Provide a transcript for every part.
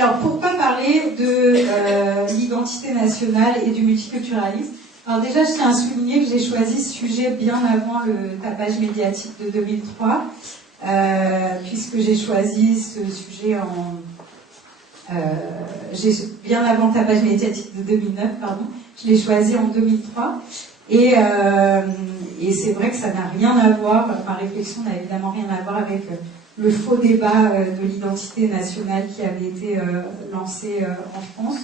Alors, pourquoi parler de l'identité nationale et du multiculturalisme? Alors déjà, je tiens à souligner que j'ai choisi ce sujet bien avant le tapage médiatique de 2003, puisque j'ai choisi ce sujet bien avant le tapage médiatique de 2009, pardon. Je l'ai choisi en 2003. Et c'est vrai que ça n'a rien à voir, ma réflexion n'a évidemment rien à voir avec le faux débat de l'identité nationale qui avait été lancé en France.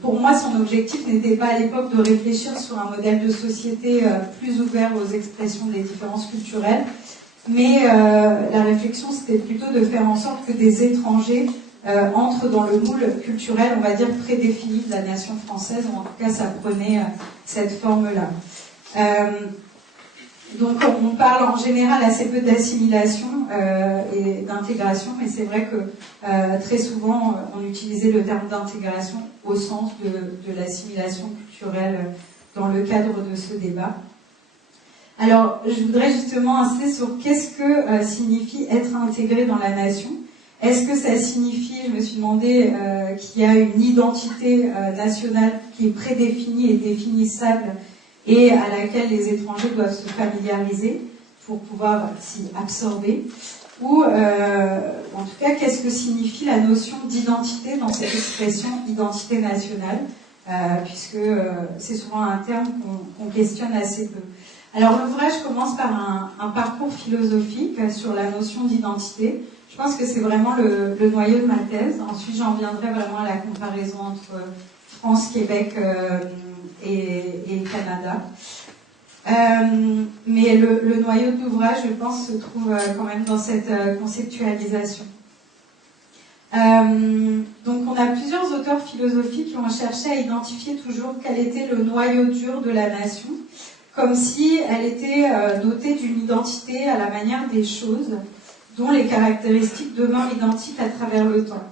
Pour moi, son objectif n'était pas à l'époque de réfléchir sur un modèle de société plus ouvert aux expressions des différences culturelles, mais la réflexion, c'était plutôt de faire en sorte que des étrangers entrent dans le moule culturel, on va dire, prédéfini de la nation française, ou en tout cas, ça prenait cette forme-là. Donc, on parle en général assez peu d'assimilation et d'intégration, mais c'est vrai que très souvent, on utilisait le terme d'intégration au sens de l'assimilation culturelle dans le cadre de ce débat. Alors, je voudrais justement insister sur qu'est-ce que signifie être intégré dans la nation. Est-ce que ça signifie, je me suis demandé, qu'il y a une identité nationale qui est prédéfinie et définissable et à laquelle les étrangers doivent se familiariser pour pouvoir s'y absorber? Ou, en tout cas, qu'est-ce que signifie la notion d'identité dans cette expression identité nationale, puisque c'est souvent un terme qu'on questionne assez peu. Alors l'ouvrage commence par un parcours philosophique sur la notion d'identité. Je pense que c'est vraiment le noyau de ma thèse. Ensuite, j'en viendrai vraiment à la comparaison entre France, Québec et Canada. Mais le noyau de l'ouvrage, je pense, se trouve quand même dans cette conceptualisation. Donc on a plusieurs auteurs philosophiques qui ont cherché à identifier toujours quel était le noyau dur de la nation, comme si elle était dotée d'une identité à la manière des choses, dont les caractéristiques demeurent identiques à travers le temps.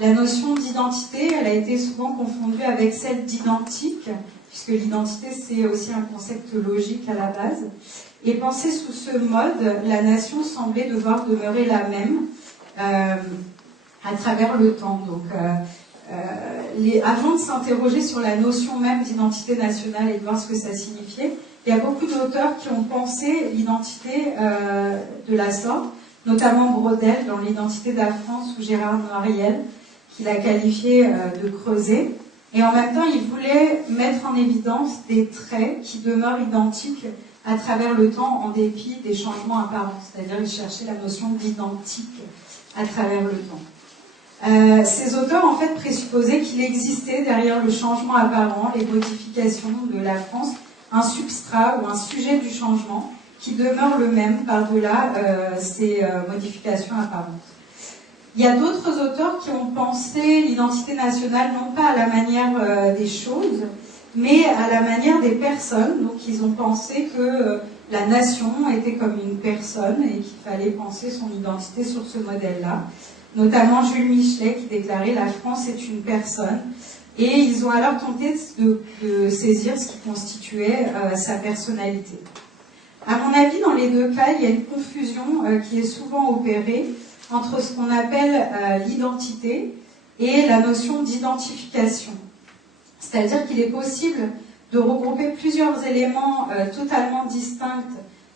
La notion d'identité, elle a été souvent confondue avec celle d'identique, puisque l'identité, c'est aussi un concept logique à la base. Et pensée sous ce mode, la nation semblait devoir demeurer la même à travers le temps. Donc, avant de s'interroger sur la notion même d'identité nationale et de voir ce que ça signifiait, il y a beaucoup d'auteurs qui ont pensé l'identité de la sorte, notamment Braudel dans l'identité de la France ou Gérard Noiriel, qui l'a qualifié de creuset. Et en même temps, il voulait mettre en évidence des traits qui demeurent identiques à travers le temps en dépit des changements apparents. C'est-à-dire il cherchait la notion d'identique à travers le temps. Ces auteurs, en fait, présupposaient qu'il existait derrière le changement apparent, les modifications de la France, un substrat ou un sujet du changement qui demeure le même par-delà ces modifications apparentes. Il y a d'autres auteurs qui ont pensé l'identité nationale non pas à la manière des choses, mais à la manière des personnes. Donc ils ont pensé que la nation était comme une personne et qu'il fallait penser son identité sur ce modèle-là. Notamment Jules Michelet qui déclarait « La France est une personne ». Et ils ont alors tenté de saisir ce qui constituait sa personnalité. À mon avis, dans les deux cas, il y a une confusion qui est souvent opérée entre ce qu'on appelle l'identité et la notion d'identification. C'est-à-dire qu'il est possible de regrouper plusieurs éléments totalement distincts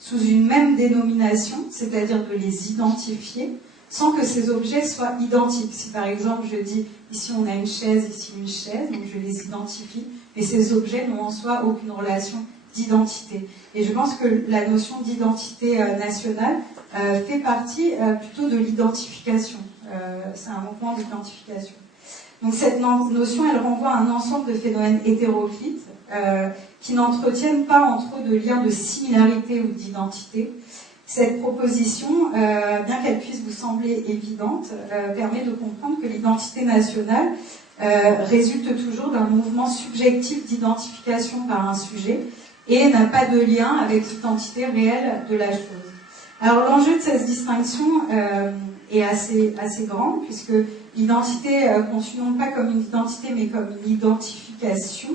sous une même dénomination, c'est-à-dire de les identifier, sans que ces objets soient identiques. Si par exemple je dis ici on a une chaise, ici une chaise, donc je les identifie, mais ces objets n'ont en soi aucune relation d'identité. Et je pense que la notion d'identité nationale fait partie plutôt de l'identification. C'est un mouvement d'identification. Donc cette notion, elle renvoie à un ensemble de phénomènes hétéroclites qui n'entretiennent pas entre eux de liens de similarité ou d'identité. Cette proposition, bien qu'elle puisse vous sembler évidente, permet de comprendre que l'identité nationale résulte toujours d'un mouvement subjectif d'identification par un sujet et n'a pas de lien avec l'identité réelle de la chose. Alors l'enjeu de cette distinction est assez grand, puisque l'identité conçue non pas comme une identité mais comme une identification,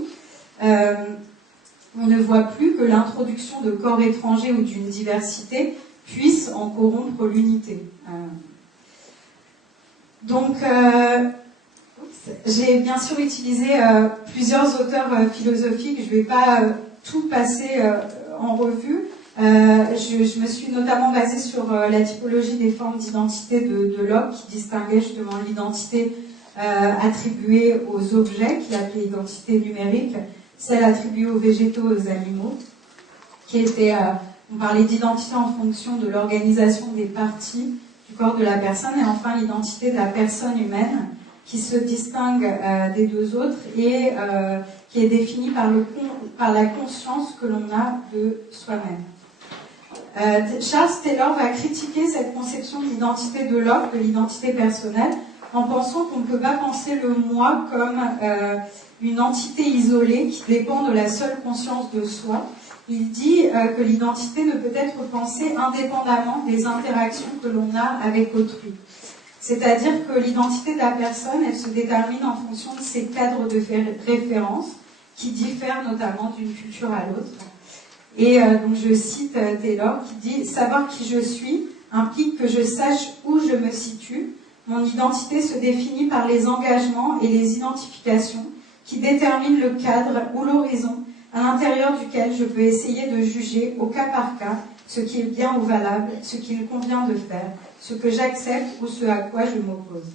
on ne voit plus que l'introduction de corps étrangers ou d'une diversité puisse en corrompre l'unité. Donc, j'ai bien sûr utilisé plusieurs auteurs philosophiques. Je ne vais pas tout passer en revue. Je me suis notamment basée sur la typologie des formes d'identité de Locke, qui distinguait justement l'identité attribuée aux objets, qu'il appelait identité numérique, celle attribuée aux végétaux, aux animaux, qui était, on parlait d'identité en fonction de l'organisation des parties du corps de la personne, et enfin l'identité de la personne humaine, qui se distingue des deux autres et qui est définie par la conscience que l'on a de soi-même. Charles Taylor va critiquer cette conception d'identité de Locke, de l'identité personnelle, en pensant qu'on ne peut pas penser le moi comme une entité isolée qui dépend de la seule conscience de soi. Il dit que l'identité ne peut être pensée indépendamment des interactions que l'on a avec autrui. C'est-à-dire que l'identité de la personne, elle se détermine en fonction de ses cadres de référence, qui diffèrent notamment d'une culture à l'autre. Et donc je cite Taylor qui dit « Savoir qui je suis implique que je sache où je me situe. Mon identité se définit par les engagements et les identifications qui déterminent le cadre ou l'horizon à l'intérieur duquel je peux essayer de juger au cas par cas ce qui est bien ou valable, ce qu'il convient de faire, ce que j'accepte ou ce à quoi je m'oppose. »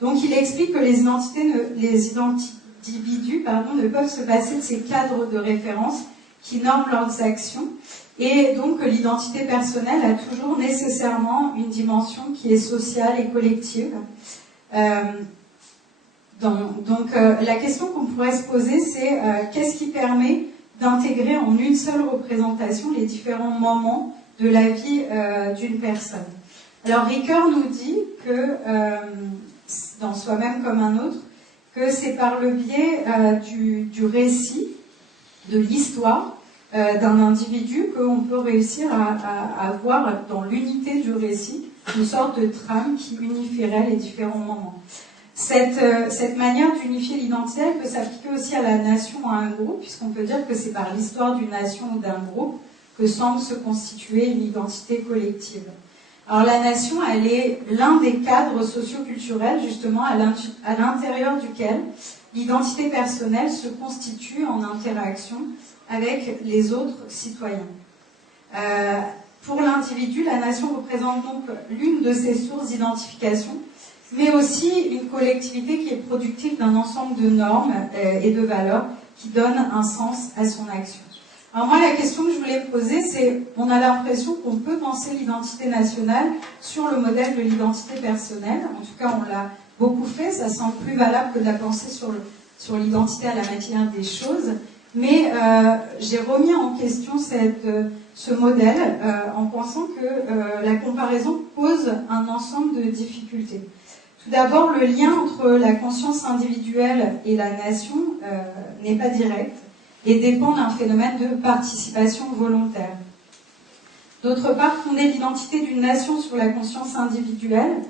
Donc il explique que les individus ne peuvent se passer de ces cadres de référence qui norment leurs actions, et donc que l'identité personnelle a toujours nécessairement une dimension qui est sociale et collective. La question qu'on pourrait se poser, c'est qu'est-ce qui permet d'intégrer en une seule représentation les différents moments de la vie d'une personne. Alors Ricoeur nous dit que, dans Soi-même comme un autre, que c'est par le biais du récit, de l'histoire d'un individu qu'on peut réussir à avoir dans l'unité du récit une sorte de trame qui unifierait les différents moments. Cette manière d'unifier l'identité peut s'appliquer aussi à la nation ou à un groupe, puisqu'on peut dire que c'est par l'histoire d'une nation ou d'un groupe que semble se constituer une identité collective. Alors la nation, elle est l'un des cadres socio-culturels, justement, à l'intérieur duquel l'identité personnelle se constitue en interaction avec les autres citoyens. Pour l'individu, la nation représente donc l'une de ses sources d'identification, mais aussi une collectivité qui est productive d'un ensemble de normes et de valeurs qui donnent un sens à son action. Alors moi, la question que je voulais poser, c'est, on a l'impression qu'on peut penser l'identité nationale sur le modèle de l'identité personnelle. En tout cas, on l'a beaucoup fait, ça semble plus valable que de la penser sur l'identité à la matière des choses. Mais j'ai remis en question ce modèle en pensant que la comparaison pose un ensemble de difficultés. Tout d'abord, le lien entre la conscience individuelle et la nation n'est pas direct et dépend d'un phénomène de participation volontaire. D'autre part, fonder l'identité d'une nation sur la conscience individuelle,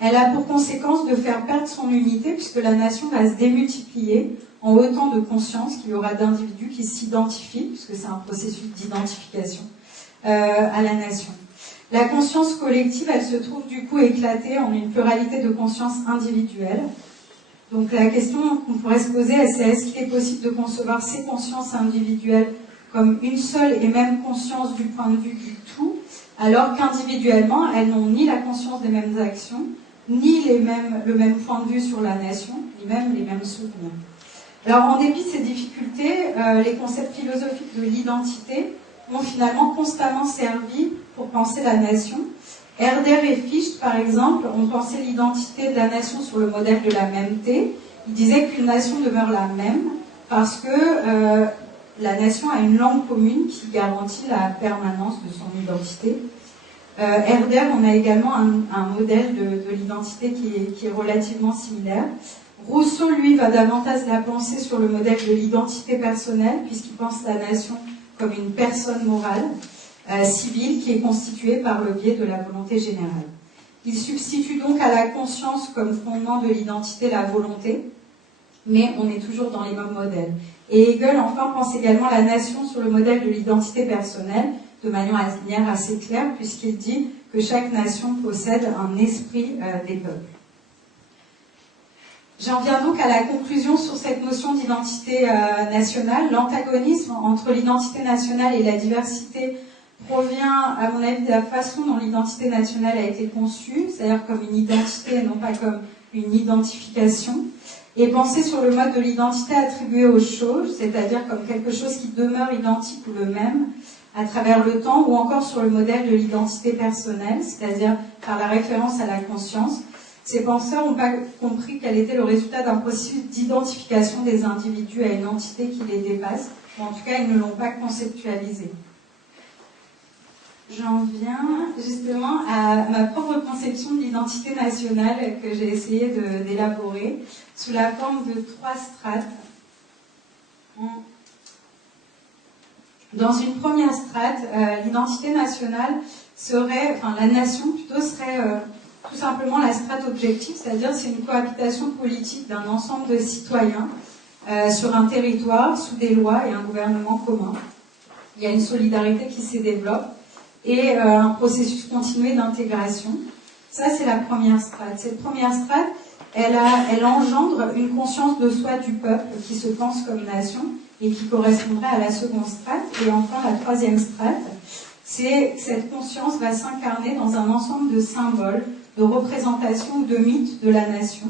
elle a pour conséquence de faire perdre son unité puisque la nation va se démultiplier en autant de conscience qu'il y aura d'individus qui s'identifient, puisque c'est un processus d'identification, à la nation. La conscience collective, elle se trouve du coup éclatée en une pluralité de consciences individuelles. Donc la question qu'on pourrait se poser, c'est est-ce qu'il est possible de concevoir ces consciences individuelles comme une seule et même conscience du point de vue du tout, alors qu'individuellement, elles n'ont ni la conscience des mêmes actions, ni le même point de vue sur la nation, ni même les mêmes souvenirs. Alors, en dépit de ces difficultés, les concepts philosophiques de l'identité ont finalement constamment servi pour penser la nation. Herder et Fichte, par exemple, ont pensé l'identité de la nation sur le modèle de la mêmeté. Ils disaient qu'une nation demeure la même parce que la nation a une langue commune qui garantit la permanence de son identité. Herder, on a également un modèle de l'identité qui est relativement similaire. Rousseau, lui, va davantage la penser sur le modèle de l'identité personnelle, puisqu'il pense la nation comme une personne morale, civile, qui est constituée par le biais de la volonté générale. Il substitue donc à la conscience comme fondement de l'identité la volonté, mais on est toujours dans les mêmes modèles. Et Hegel, enfin, pense également la nation sur le modèle de l'identité personnelle, de manière assez claire, puisqu'il dit que chaque nation possède un esprit des peuples. J'en viens donc à la conclusion sur cette notion d'identité nationale. L'antagonisme entre l'identité nationale et la diversité provient, à mon avis, de la façon dont l'identité nationale a été conçue, c'est-à-dire comme une identité et non pas comme une identification, et penser sur le mode de l'identité attribuée aux choses, c'est-à-dire comme quelque chose qui demeure identique ou le même à travers le temps, ou encore sur le modèle de l'identité personnelle, c'est-à-dire par la référence à la conscience. Ces penseurs n'ont pas compris quel était le résultat d'un processus d'identification des individus à une entité qui les dépasse, ou en tout cas, ils ne l'ont pas conceptualisé. J'en viens justement à ma propre conception de l'identité nationale que j'ai essayé d'élaborer sous la forme de 3 strates. Dans une première strate, l'identité nationale serait, enfin la nation plutôt serait tout simplement la strate objective, c'est-à-dire c'est une cohabitation politique d'un ensemble de citoyens sur un territoire, sous des lois et un gouvernement commun. Il y a une solidarité qui se développe et un processus continué d'intégration. Ça, c'est la première strate. Cette première strate, elle engendre une conscience de soi du peuple qui se pense comme nation et qui correspondrait à la seconde strate. Et enfin, la troisième strate, c'est que cette conscience va s'incarner dans un ensemble de symboles, de représentations ou de mythes de la nation.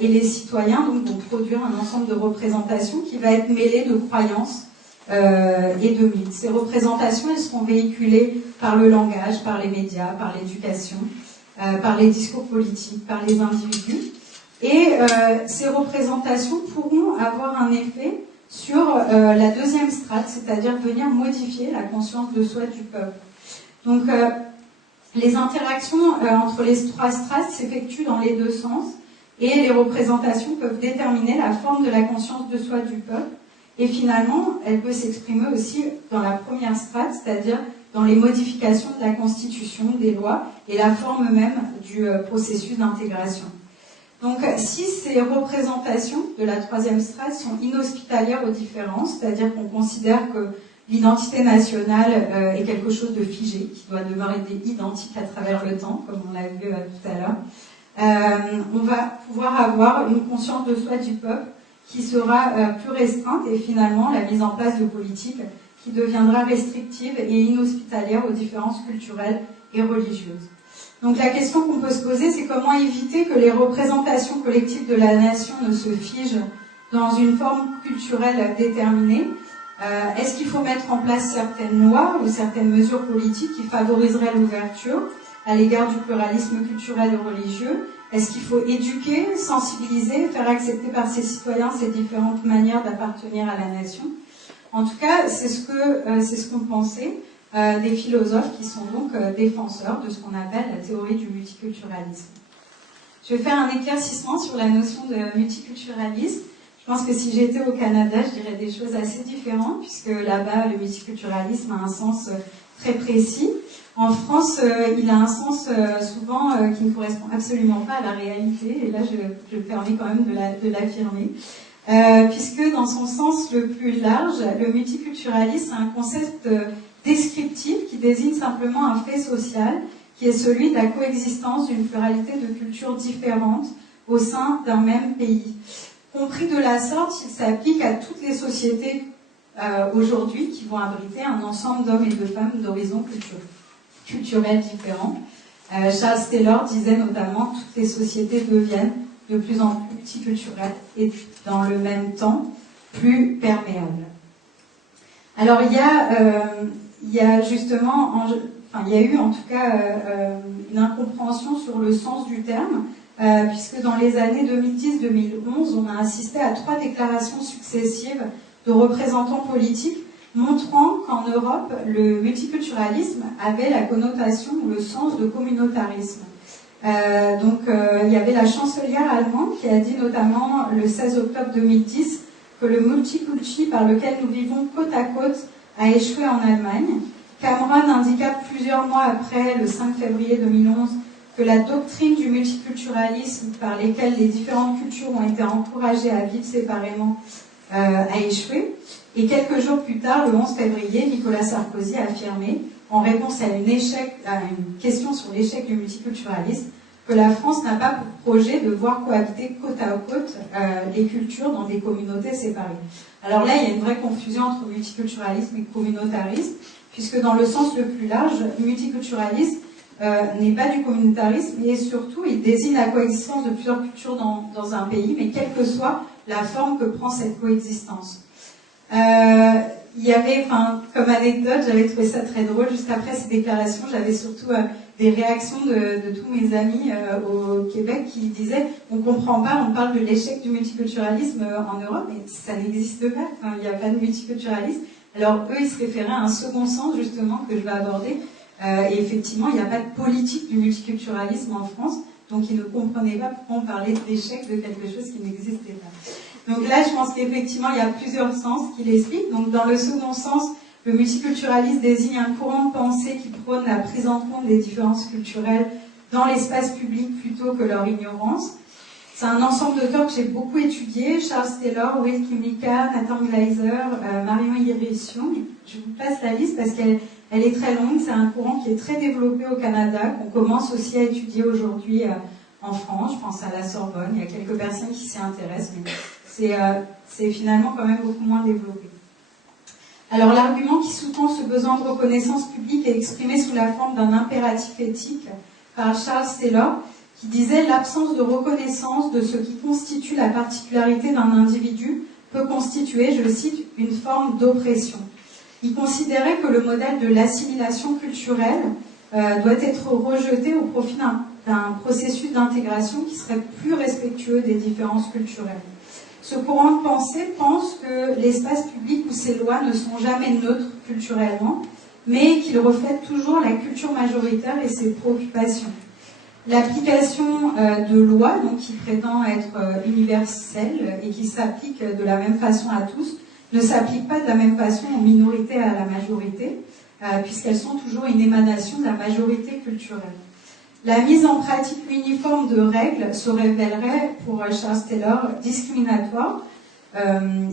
Et les citoyens donc, vont produire un ensemble de représentations qui va être mêlé de croyances et de mythes. Ces représentations, elles seront véhiculées par le langage, par les médias, par l'éducation, par les discours politiques, par les individus. Et ces représentations pourront avoir un effet sur la deuxième strate, c'est-à-dire venir modifier la conscience de soi du peuple. Donc, les interactions entre les 3 strates s'effectuent dans les 2 sens, et les représentations peuvent déterminer la forme de la conscience de soi du peuple. Et finalement, elle peut s'exprimer aussi dans la première strate, c'est-à-dire dans les modifications de la Constitution, des lois, et la forme même du processus d'intégration. Donc, si ces représentations de la troisième strate sont inhospitalières aux différences, c'est-à-dire qu'on considère que l'identité nationale est quelque chose de figé, qui doit demeurer identique à travers le temps, comme on l'a vu tout à l'heure, on va pouvoir avoir une conscience de soi du peuple qui sera plus restreinte et finalement la mise en place de politiques qui deviendra restrictive et inhospitalière aux différences culturelles et religieuses. Donc la question qu'on peut se poser, c'est comment éviter que les représentations collectives de la nation ne se figent dans une forme culturelle déterminée. Est-ce qu'il faut mettre en place certaines lois ou certaines mesures politiques qui favoriseraient l'ouverture à l'égard du pluralisme culturel et religieux? Est-ce qu'il faut éduquer, sensibiliser, faire accepter par ses citoyens ces différentes manières d'appartenir à la nation? En tout cas, c'est ce qu'ont pensé des philosophes qui sont donc défenseurs de ce qu'on appelle la théorie du multiculturalisme. Je vais faire un éclaircissement sur la notion de multiculturalisme. Je pense que si j'étais au Canada, je dirais des choses assez différentes, puisque là-bas, le multiculturalisme a un sens très précis. En France, il a un sens souvent qui ne correspond absolument pas à la réalité, et là je me permets quand même de l'affirmer, puisque dans son sens le plus large, le multiculturalisme est un concept descriptif qui désigne simplement un fait social, qui est celui de la coexistence d'une pluralité de cultures différentes au sein d'un même pays. Compris de la sorte, il s'applique à toutes les sociétés aujourd'hui qui vont abriter un ensemble d'hommes et de femmes d'horizons culturels différents. Charles Taylor disait notamment que toutes les sociétés deviennent de plus en plus multiculturelles et dans le même temps plus perméables. Alors il y a justement, il y a eu en tout cas une incompréhension sur le sens du terme, puisque dans les années 2010-2011, on a assisté à 3 déclarations successives de représentants politiques montrant qu'en Europe, le multiculturalisme avait la connotation ou le sens de communautarisme. Il y avait la chancelière allemande qui a dit notamment le 16 octobre 2010 que le multiculti par lequel nous vivons côte à côte a échoué en Allemagne. Cameron indiqua plusieurs mois après, le 5 février 2011, que la doctrine du multiculturalisme par lesquelles les différentes cultures ont été encouragées à vivre séparément a échoué. Et quelques jours plus tard, le 11 février, Nicolas Sarkozy a affirmé, en réponse à une question sur l'échec du multiculturalisme, que la France n'a pas pour projet de voir cohabiter côte à côte les cultures dans des communautés séparées. Alors là, il y a une vraie confusion entre multiculturalisme et communautarisme, puisque dans le sens le plus large, multiculturalisme n'est pas du communautarisme, et surtout, il désigne la coexistence de plusieurs cultures dans un pays, mais quelle que soit la forme que prend cette coexistence. Il y avait, comme anecdote, j'avais trouvé ça très drôle, juste après ces déclarations, j'avais surtout des réactions de tous mes amis au Québec qui disaient « on comprend pas, on parle de l'échec du multiculturalisme en Europe, mais ça n'existe pas, il n'y a pas de multiculturalisme ». Alors eux, ils se référaient à un second sens, justement, que je vais aborder, et effectivement, il n'y a pas de politique du multiculturalisme en France, donc ils ne comprenaient pas pourquoi on parlait d'échec de quelque chose qui n'existait pas. Donc là, je pense qu'effectivement, il y a plusieurs sens qui l'expliquent. Donc dans le second sens, le multiculturalisme désigne un courant de pensée qui prône la prise en compte des différences culturelles dans l'espace public plutôt que leur ignorance. C'est un ensemble d'auteurs que j'ai beaucoup étudié, Charles Taylor, Will Kimlicka, Nathan Gleiser, Marion Hirschhorn. Je vous passe la liste parce qu'elle est très longue. C'est un courant qui est très développé au Canada, qu'on commence aussi à étudier aujourd'hui en France. Je pense à la Sorbonne, il y a quelques personnes qui s'y intéressent, mais c'est finalement quand même beaucoup moins développé. Alors l'argument qui sous-tend ce besoin de reconnaissance publique est exprimé sous la forme d'un impératif éthique par Charles Taylor, qui disait « l'absence de reconnaissance de ce qui constitue la particularité d'un individu peut constituer, je cite, une forme d'oppression ». Il considérait que le modèle de l'assimilation culturelle doit être rejeté au profit d'un processus d'intégration qui serait plus respectueux des différences culturelles. Ce courant de pensée pense que l'espace public ou ses lois ne sont jamais neutres culturellement, mais qu'ils reflètent toujours la culture majoritaire et ses préoccupations. L'application de lois, donc, qui prétend être universelle et qui s'applique de la même façon à tous, ne s'applique pas de la même façon aux minorités et à la majorité, puisqu'elles sont toujours une émanation de la majorité culturelle. La mise en pratique uniforme de règles se révélerait, pour Charles Taylor, discriminatoire,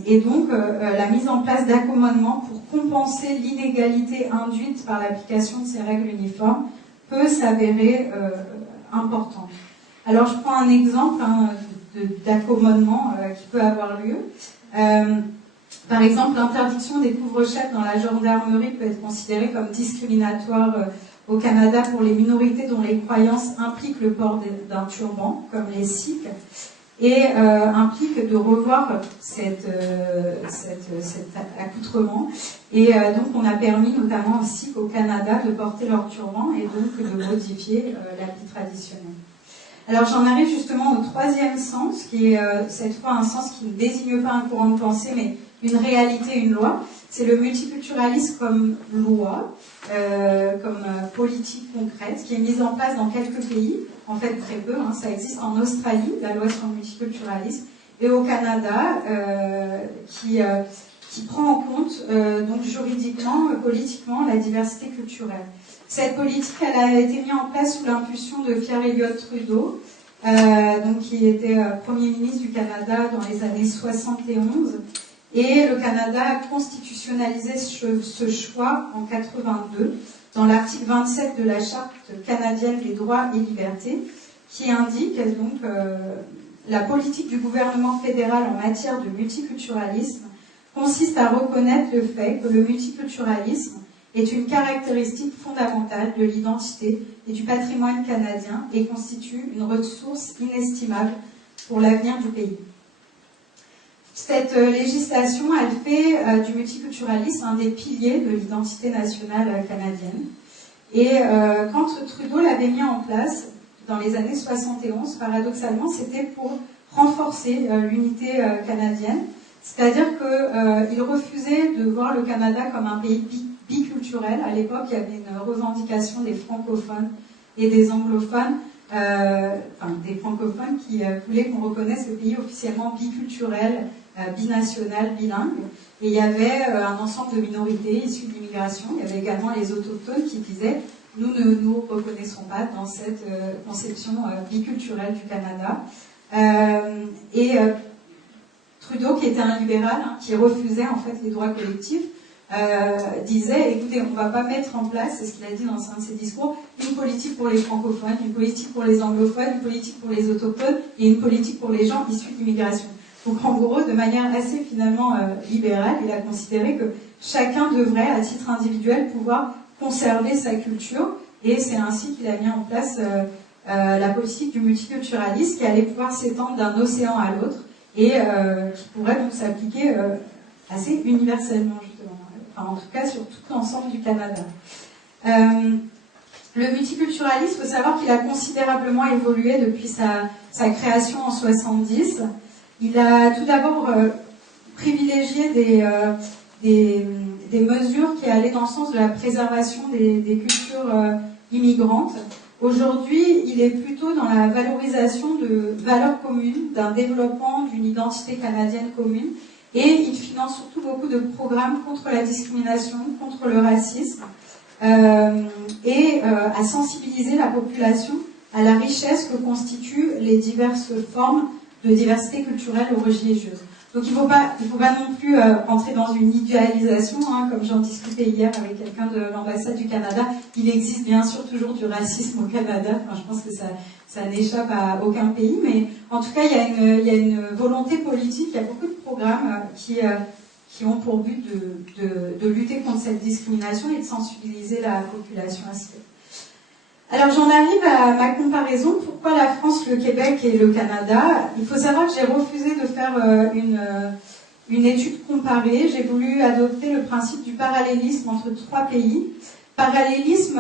et donc la mise en place d'accommodements pour compenser l'inégalité induite par l'application de ces règles uniformes peut s'avérer importante. Alors je prends un exemple d'accommodement qui peut avoir lieu. Par exemple, l'interdiction des couvre-chefs dans la gendarmerie peut être considérée comme discriminatoire au Canada pour les minorités dont les croyances impliquent le port d'un turban, comme les Sikhs, et implique de revoir cet accoutrement. Et donc on a permis notamment aux Sikhs au Canada de porter leur turban et donc de modifier l'habit traditionnel. Alors j'en arrive justement au troisième sens, qui est cette fois un sens qui ne désigne pas un courant de pensée, mais une réalité, une loi. C'est le multiculturalisme comme loi, comme politique concrète, qui est mise en place dans quelques pays, en fait très peu, ça existe en Australie, la loi sur le multiculturalisme, et au Canada, qui prend en compte donc juridiquement, politiquement, la diversité culturelle. Cette politique, elle a été mise en place sous l'impulsion de Pierre Elliott Trudeau, donc qui était Premier ministre du Canada dans les années 71. Et le Canada a constitutionnalisé ce choix en 82 dans l'article 27 de la Charte canadienne des droits et libertés, qui indique donc la politique du gouvernement fédéral en matière de multiculturalisme consiste à reconnaître le fait que le multiculturalisme est une caractéristique fondamentale de l'identité et du patrimoine canadien et constitue une ressource inestimable pour l'avenir du pays. Cette législation, elle fait du multiculturalisme un des piliers de l'identité nationale canadienne. Et quand Trudeau l'avait mis en place dans les années 71, paradoxalement, c'était pour renforcer l'unité canadienne. C'est-à-dire qu'il refusait de voir le Canada comme un pays biculturel. À l'époque, il y avait une revendication des francophones et des anglophones, des francophones qui voulaient qu'on reconnaisse le pays officiellement biculturel, binational, bilingue. Et il y avait un ensemble de minorités issues de l'immigration. Il y avait également les autochtones qui disaient « nous ne nous reconnaissons pas dans cette conception biculturelle du Canada ». Trudeau, qui était un libéral, qui refusait en fait les droits collectifs, disait, écoutez, on ne va pas mettre en place, c'est ce qu'il a dit dans un de ses discours, une politique pour les francophones, une politique pour les anglophones, une politique pour les autochtones et une politique pour les gens issus d'immigration. Donc en gros, de manière assez finalement libérale, il a considéré que chacun devrait, à titre individuel, pouvoir conserver sa culture, et c'est ainsi qu'il a mis en place la politique du multiculturalisme qui allait pouvoir s'étendre d'un océan à l'autre et qui pourrait donc s'appliquer assez universellement, justement. Enfin, en tout cas, sur tout l'ensemble du Canada. Le multiculturalisme, il faut savoir qu'il a considérablement évolué depuis sa création en 70. Il a tout d'abord privilégié des mesures qui allaient dans le sens de la préservation des cultures immigrantes. Aujourd'hui, il est plutôt dans la valorisation de valeurs communes, d'un développement d'une identité canadienne commune, et il finance surtout beaucoup de programmes contre la discrimination, contre le racisme, et à sensibiliser la population à la richesse que constituent les diverses formes de diversité culturelle ou religieuse. Donc il ne faut pas non plus entrer dans une idéalisation, hein, comme j'en discutais hier avec quelqu'un de l'ambassade du Canada. Il existe bien sûr toujours du racisme au Canada, enfin, je pense que ça n'échappe à aucun pays, mais en tout cas il y a une volonté politique, il y a beaucoup de programmes qui ont pour but de lutter contre cette discrimination et de sensibiliser la population à ce fait. Alors j'en arrive à ma comparaison. Pourquoi la France, le Québec et le Canada? Il faut savoir que j'ai refusé de faire une étude comparée. J'ai voulu adopter le principe du parallélisme entre trois pays. Parallélisme,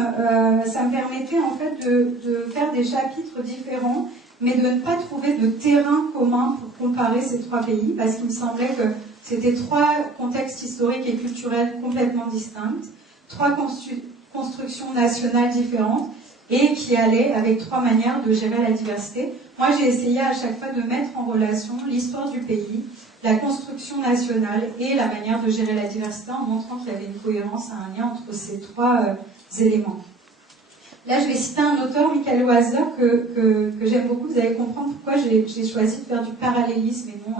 ça me permettait en fait de faire des chapitres différents, mais de ne pas trouver de terrain commun pour comparer ces trois pays, parce qu'il me semblait que c'était trois contextes historiques et culturels complètement distincts, trois constructions nationales différentes, et qui allait avec trois manières de gérer la diversité. Moi, j'ai essayé à chaque fois de mettre en relation l'histoire du pays, la construction nationale et la manière de gérer la diversité en montrant qu'il y avait une cohérence, un lien entre ces trois éléments. Là, je vais citer un auteur, Michael Walzer, que j'aime beaucoup. Vous allez comprendre pourquoi j'ai choisi de faire du parallélisme et non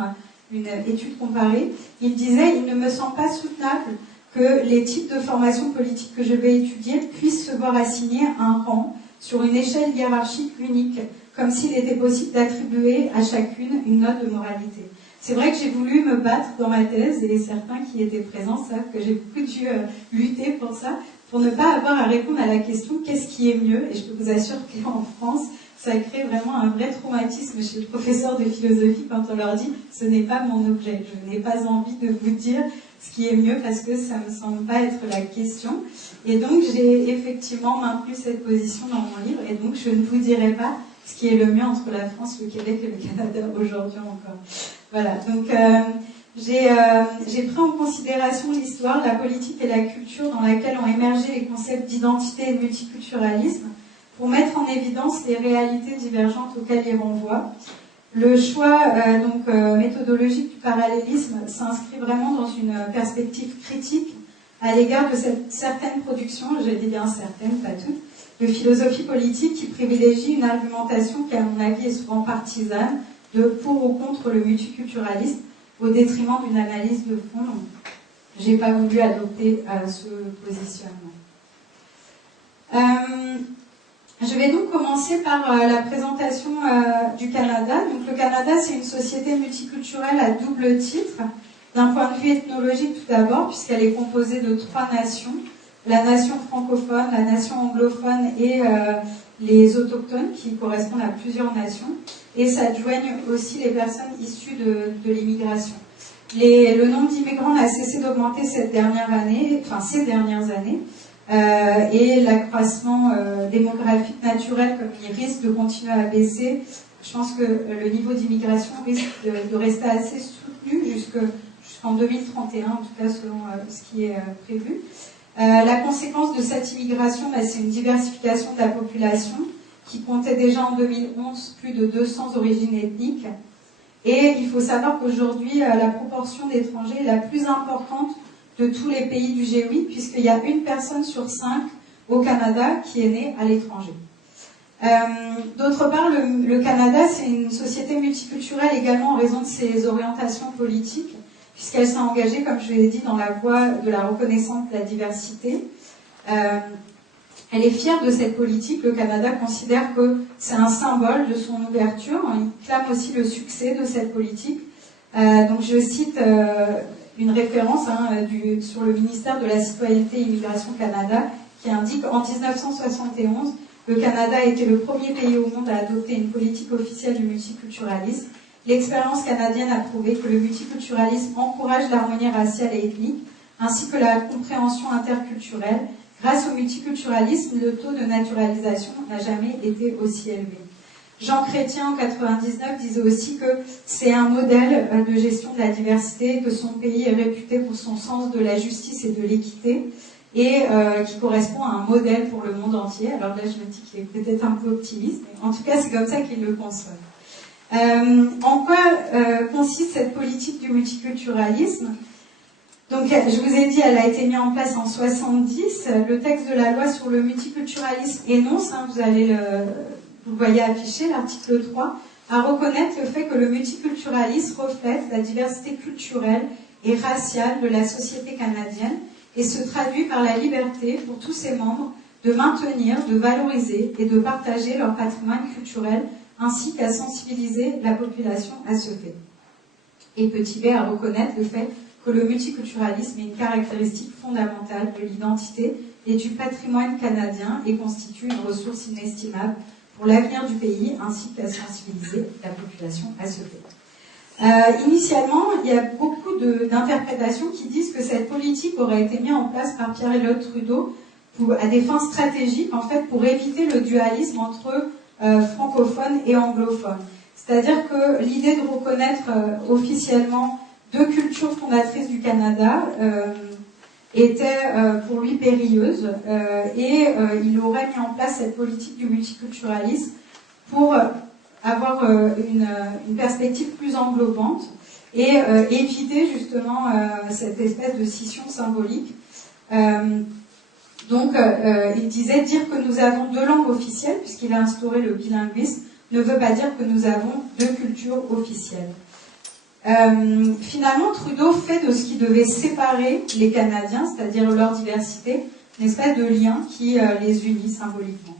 une étude comparée. Il disait « Il ne me semble pas soutenable que les types de formations politiques que je vais étudier puissent se voir assigner un rang sur une échelle hiérarchique unique, comme s'il était possible d'attribuer à chacune une note de moralité. » C'est vrai que j'ai voulu me battre dans ma thèse, et certains qui étaient présents savent que j'ai beaucoup dû lutter pour ça, pour ne pas avoir à répondre à la question « qu'est-ce qui est mieux ?» Et je peux vous assurer qu'en France, ça crée vraiment un vrai traumatisme chez les professeurs de philosophie quand on leur dit « ce n'est pas mon objet, je n'ai pas envie de vous dire ce qui est mieux parce que ça ne me semble pas être la question ». Et donc j'ai effectivement maintenu cette position dans mon livre, et donc je ne vous dirai pas ce qui est le mieux entre la France, le Québec et le Canada aujourd'hui encore. Voilà, donc j'ai pris en considération l'histoire, la politique et la culture dans laquelle ont émergé les concepts d'identité et de multiculturalisme pour mettre en évidence les réalités divergentes auxquelles ils renvoient. Le choix méthodologique du parallélisme s'inscrit vraiment dans une perspective critique à l'égard de certaines productions, j'ai dit bien certaines, pas toutes, de philosophie politique qui privilégie une argumentation qui, à mon avis, est souvent partisane, de pour ou contre le multiculturalisme, au détriment d'une analyse de fond. Donc, j'ai pas voulu adopter ce positionnement. Je vais donc commencer par la présentation du Canada. Donc, le Canada, c'est une société multiculturelle à double titre. D'un point de vue ethnologique tout d'abord, puisqu'elle est composée de trois nations. La nation francophone, la nation anglophone et les autochtones, qui correspondent à plusieurs nations. Et s'adjoignent aussi les personnes issues de l'immigration. Le nombre d'immigrants n'a cessé d'augmenter ces dernières années, et l'accroissement démographique naturel, comme il risque de continuer à baisser, je pense que le niveau d'immigration risque de rester assez soutenu jusqu'en 2031, en tout cas selon ce qui est prévu. La conséquence de cette immigration, c'est une diversification de la population qui comptait déjà en 2011 plus de 200 origines ethniques. Et il faut savoir qu'aujourd'hui, la proportion d'étrangers est la plus importante de tous les pays du G8, puisqu'il y a une personne sur 5 au Canada qui est née à l'étranger. D'autre part, le Canada, c'est une société multiculturelle également en raison de ses orientations politiques. puisqu'elle s'est engagée, comme je l'ai dit, dans la voie de la reconnaissance de la diversité. Elle est fière de cette politique. Le Canada considère que c'est un symbole de son ouverture. Il clame aussi le succès de cette politique. Donc je cite une référence sur le ministère de la Citoyenneté et Immigration Canada qui indique en 1971, le Canada a été le premier pays au monde à adopter une politique officielle du multiculturalisme. L'expérience canadienne a prouvé que le multiculturalisme encourage l'harmonie raciale et ethnique, ainsi que la compréhension interculturelle. Grâce au multiculturalisme, le taux de naturalisation n'a jamais été aussi élevé. Jean Chrétien, en 1999, disait aussi que c'est un modèle de gestion de la diversité, que son pays est réputé pour son sens de la justice et de l'équité, et qui correspond à un modèle pour le monde entier. Alors là, je me dis qu'il est peut-être un peu optimiste, mais en tout cas, c'est comme ça qu'il le conçoit. En quoi consiste cette politique du multiculturalisme? Donc, je vous ai dit, elle a été mise en place en 70. Le texte de la loi sur le multiculturalisme énonce, vous le voyez affiché, l'article 3, à reconnaître le fait que le multiculturalisme reflète la diversité culturelle et raciale de la société canadienne et se traduit par la liberté pour tous ses membres de maintenir, de valoriser et de partager leur patrimoine culturel, ainsi qu'à sensibiliser la population à ce fait. Et petit b, à reconnaître le fait que le multiculturalisme est une caractéristique fondamentale de l'identité et du patrimoine canadien et constitue une ressource inestimable pour l'avenir du pays, ainsi qu'à sensibiliser la population à ce fait. Initialement, il y a beaucoup d'interprétations qui disent que cette politique aurait été mise en place par Pierre-Éliott Trudeau à des fins stratégiques, en fait, pour éviter le dualisme entre francophones et anglophones. C'est-à-dire que l'idée de reconnaître officiellement deux cultures fondatrices du Canada était pour lui périlleuse et il aurait mis en place cette politique du multiculturalisme pour avoir une perspective plus englobante et éviter justement cette espèce de scission symbolique. Donc, il disait dire que nous avons deux langues officielles, puisqu'il a instauré le bilinguisme, ne veut pas dire que nous avons deux cultures officielles. Finalement, Trudeau fait de ce qui devait séparer les Canadiens, c'est-à-dire leur diversité, une espèce de lien qui les unit symboliquement.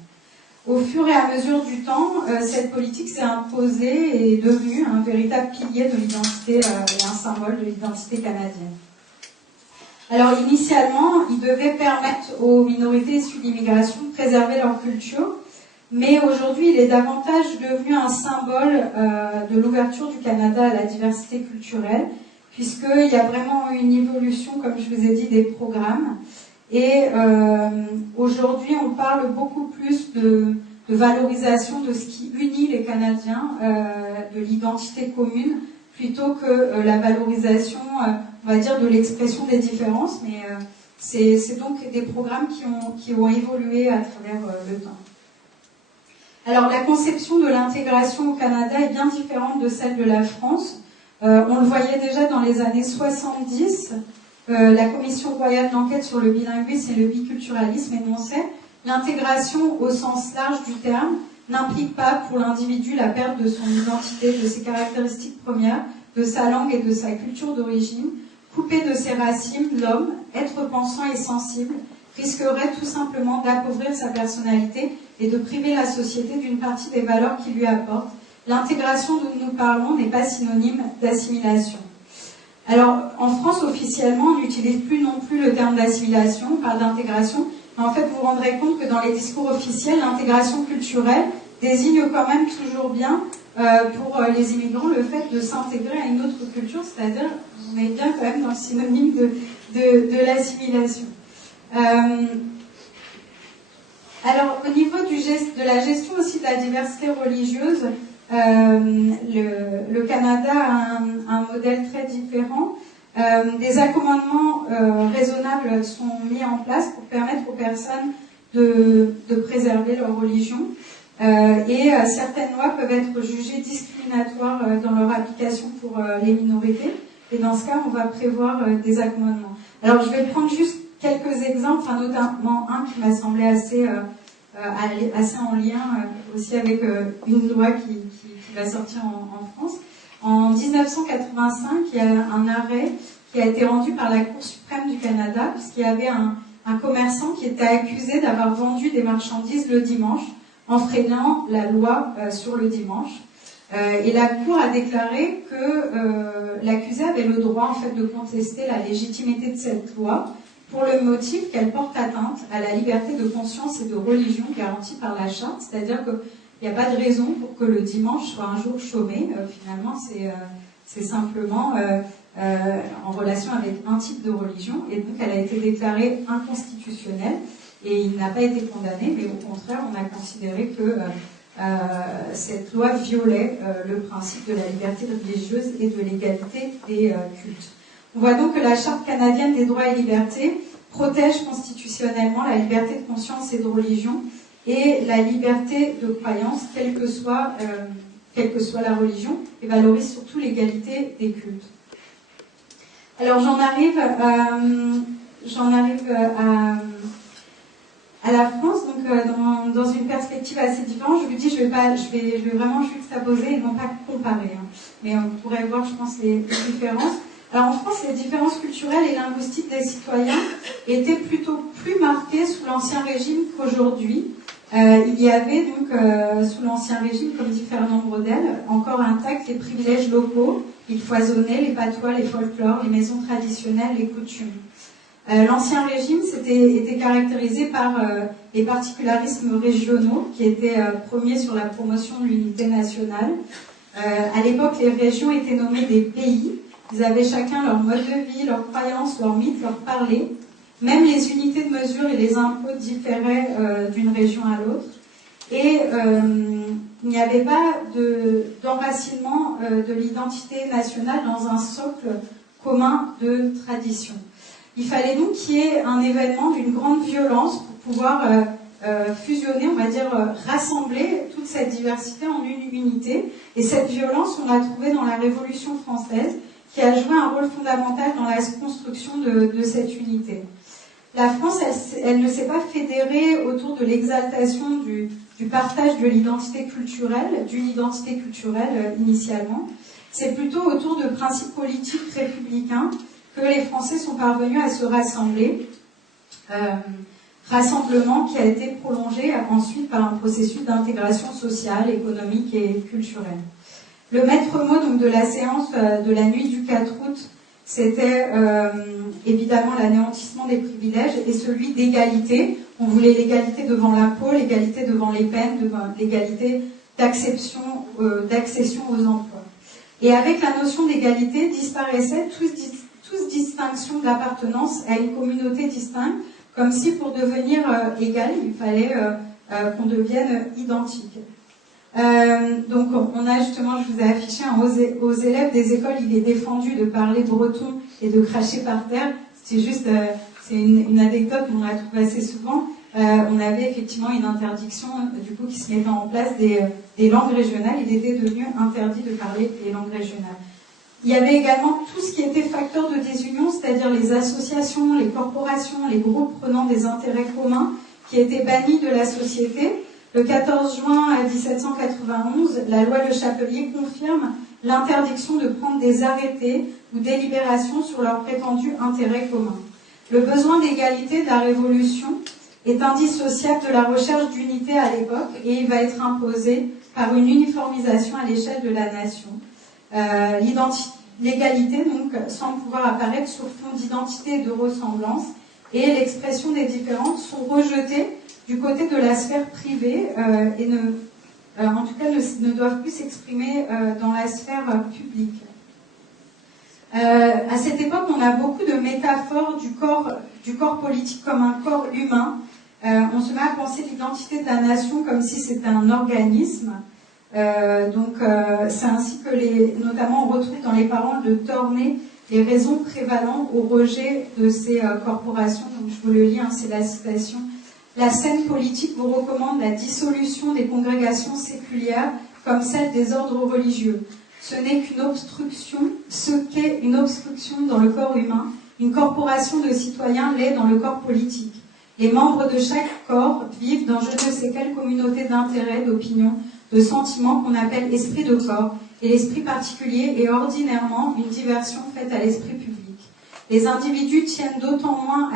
Au fur et à mesure du temps, cette politique s'est imposée et est devenue un véritable pilier de l'identité et un symbole de l'identité canadienne. Alors initialement, il devait permettre aux minorités issues de l'immigration de préserver leur culture, mais aujourd'hui, il est davantage devenu un symbole de l'ouverture du Canada à la diversité culturelle, puisqu'il y a vraiment une évolution, comme je vous ai dit, des programmes. Et aujourd'hui, on parle beaucoup plus de valorisation de ce qui unit les Canadiens, de l'identité commune, plutôt que la valorisation, on va dire, de l'expression des différences. Mais c'est donc des programmes qui ont évolué à travers le temps. Alors, la conception de l'intégration au Canada est bien différente de celle de la France. On le voyait déjà dans les années 70. La Commission royale d'enquête sur le bilinguisme et le biculturalisme énonçait « L'intégration au sens large du terme n'implique pas pour l'individu la perte de son identité, de ses caractéristiques premières, de sa langue et de sa culture d'origine. Coupé de ses racines, l'homme, être pensant et sensible, risquerait tout simplement d'appauvrir sa personnalité et de priver la société d'une partie des valeurs qu'il lui apporte. L'intégration dont nous parlons n'est pas synonyme d'assimilation. » Alors, en France, officiellement, on n'utilise plus non plus le terme d'assimilation, on parle d'intégration, mais en fait, vous vous rendrez compte que dans les discours officiels, l'intégration culturelle désigne quand même toujours bien, pour les immigrants, le fait de s'intégrer à une autre culture, c'est-à-dire, on est bien quand même dans le synonyme de l'assimilation. Alors, au niveau de la gestion aussi de la diversité religieuse, le Canada a un modèle très différent. Des accommodements raisonnables sont mis en place pour permettre aux personnes de préserver leur religion. Et certaines lois peuvent être jugées discriminatoires dans leur application pour les minorités. Et dans ce cas, on va prévoir des accommodements. Alors, je vais prendre juste quelques exemples, enfin, notamment un qui m'a semblé assez en lien aussi avec une loi qui va sortir en France. En 1985, il y a un arrêt qui a été rendu par la Cour suprême du Canada, puisqu'il y avait un commerçant qui était accusé d'avoir vendu des marchandises le dimanche, enfreignant la loi sur le dimanche. Et la Cour a déclaré que l'accusé avait le droit en fait, de contester la légitimité de cette loi pour le motif qu'elle porte atteinte à la liberté de conscience et de religion garantie par la Charte, c'est-à-dire qu'il n'y a pas de raison pour que le dimanche soit un jour chômé. Finalement, c'est simplement en relation avec un type de religion, et donc elle a été déclarée inconstitutionnelle, et il n'a pas été condamné, mais au contraire, on a considéré que cette loi violait le principe de la liberté religieuse et de l'égalité des cultes. On voit donc que la Charte canadienne des droits et libertés protège constitutionnellement la liberté de conscience et de religion et la liberté de croyance, quelle que soit la religion, et valorise surtout l'égalité des cultes. Alors j'en arrive à la France, donc dans une perspective assez différente. Je vous dis, je vais vraiment juxtaposer et non pas comparer, hein. Mais on pourrait voir, je pense, les différences. Alors en France, les différences culturelles et linguistiques des citoyens étaient plutôt plus marquées sous l'Ancien Régime qu'aujourd'hui. Il y avait donc, sous l'Ancien Régime, comme dit Fernand Braudel, encore intacts les privilèges locaux. Ils foisonnaient les patois, les folklores, les maisons traditionnelles, les coutumes. L'Ancien Régime était caractérisé par les particularismes régionaux, qui étaient premiers sur la promotion de l'unité nationale. À l'époque, les régions étaient nommées des pays. Ils avaient chacun leur mode de vie, leurs croyances, leurs mythes, leur parler. Même les unités de mesure et les impôts différaient d'une région à l'autre. Et il n'y avait pas d'enracinement de l'identité nationale dans un socle commun de tradition. Il fallait donc qu'il y ait un événement d'une grande violence pour pouvoir fusionner, on va dire, rassembler toute cette diversité en une unité. Et cette violence, on l'a trouvée dans la Révolution française, qui a joué un rôle fondamental dans la construction de cette unité. La France, elle ne s'est pas fédérée autour de l'exaltation du partage de l'identité culturelle, d'une identité culturelle initialement. C'est plutôt autour de principes politiques républicains que les Français sont parvenus à se rassembler. Rassemblement qui a été prolongé ensuite par un processus d'intégration sociale, économique et culturelle. Le maître mot donc, de la séance de la nuit du 4 août, c'était évidemment l'anéantissement des privilèges et celui d'égalité. On voulait l'égalité devant l'impôt, l'égalité devant les peines, l'égalité d'accession aux emplois. Et avec la notion d'égalité disparaissait toute distinction d'appartenance à une communauté distincte, comme si pour devenir égal, il fallait qu'on devienne identique. Donc on a justement, je vous ai affiché aux élèves des écoles, il est défendu de parler breton et de cracher par terre. C'est juste, c'est une anecdote, on la trouve assez souvent. On avait effectivement une interdiction du coup qui se mettait en place des langues régionales. Il était devenu interdit de parler des langues régionales. Il y avait également tout ce qui était facteur de désunion, c'est-à-dire les associations, les corporations, les groupes prenant des intérêts communs qui étaient bannis de la société. Le 14 juin 1791, la loi Le Chapelier confirme l'interdiction de prendre des arrêtés ou délibérations sur leurs prétendus intérêts communs. Le besoin d'égalité de la Révolution est indissociable de la recherche d'unité à l'époque et il va être imposé par une uniformisation à l'échelle de la nation. L'égalité donc semble pouvoir apparaître sur fond d'identité et de ressemblance, et l'expression des différences sont rejetées du côté de la sphère privée et en tout cas ne doivent plus s'exprimer dans la sphère publique. À cette époque, on a beaucoup de métaphores du corps politique comme un corps humain. On se met à penser l'identité de la nation comme si c'était un organisme. C'est ainsi que notamment on retrouve dans les paroles de Torné les raisons prévalant au rejet de ces corporations. Donc je vous le lis, hein, c'est la citation. La scène politique vous recommande la dissolution des congrégations séculières comme celle des ordres religieux. Ce n'est qu'une obstruction, ce qu'est une obstruction dans le corps humain, une corporation de citoyens l'est dans le corps politique. Les membres de chaque corps vivent dans je ne sais quelle communauté d'intérêts, d'opinions, de sentiments qu'on appelle esprit de corps, et l'esprit particulier est ordinairement une diversion faite à l'esprit public. Les individus tiennent d'autant moins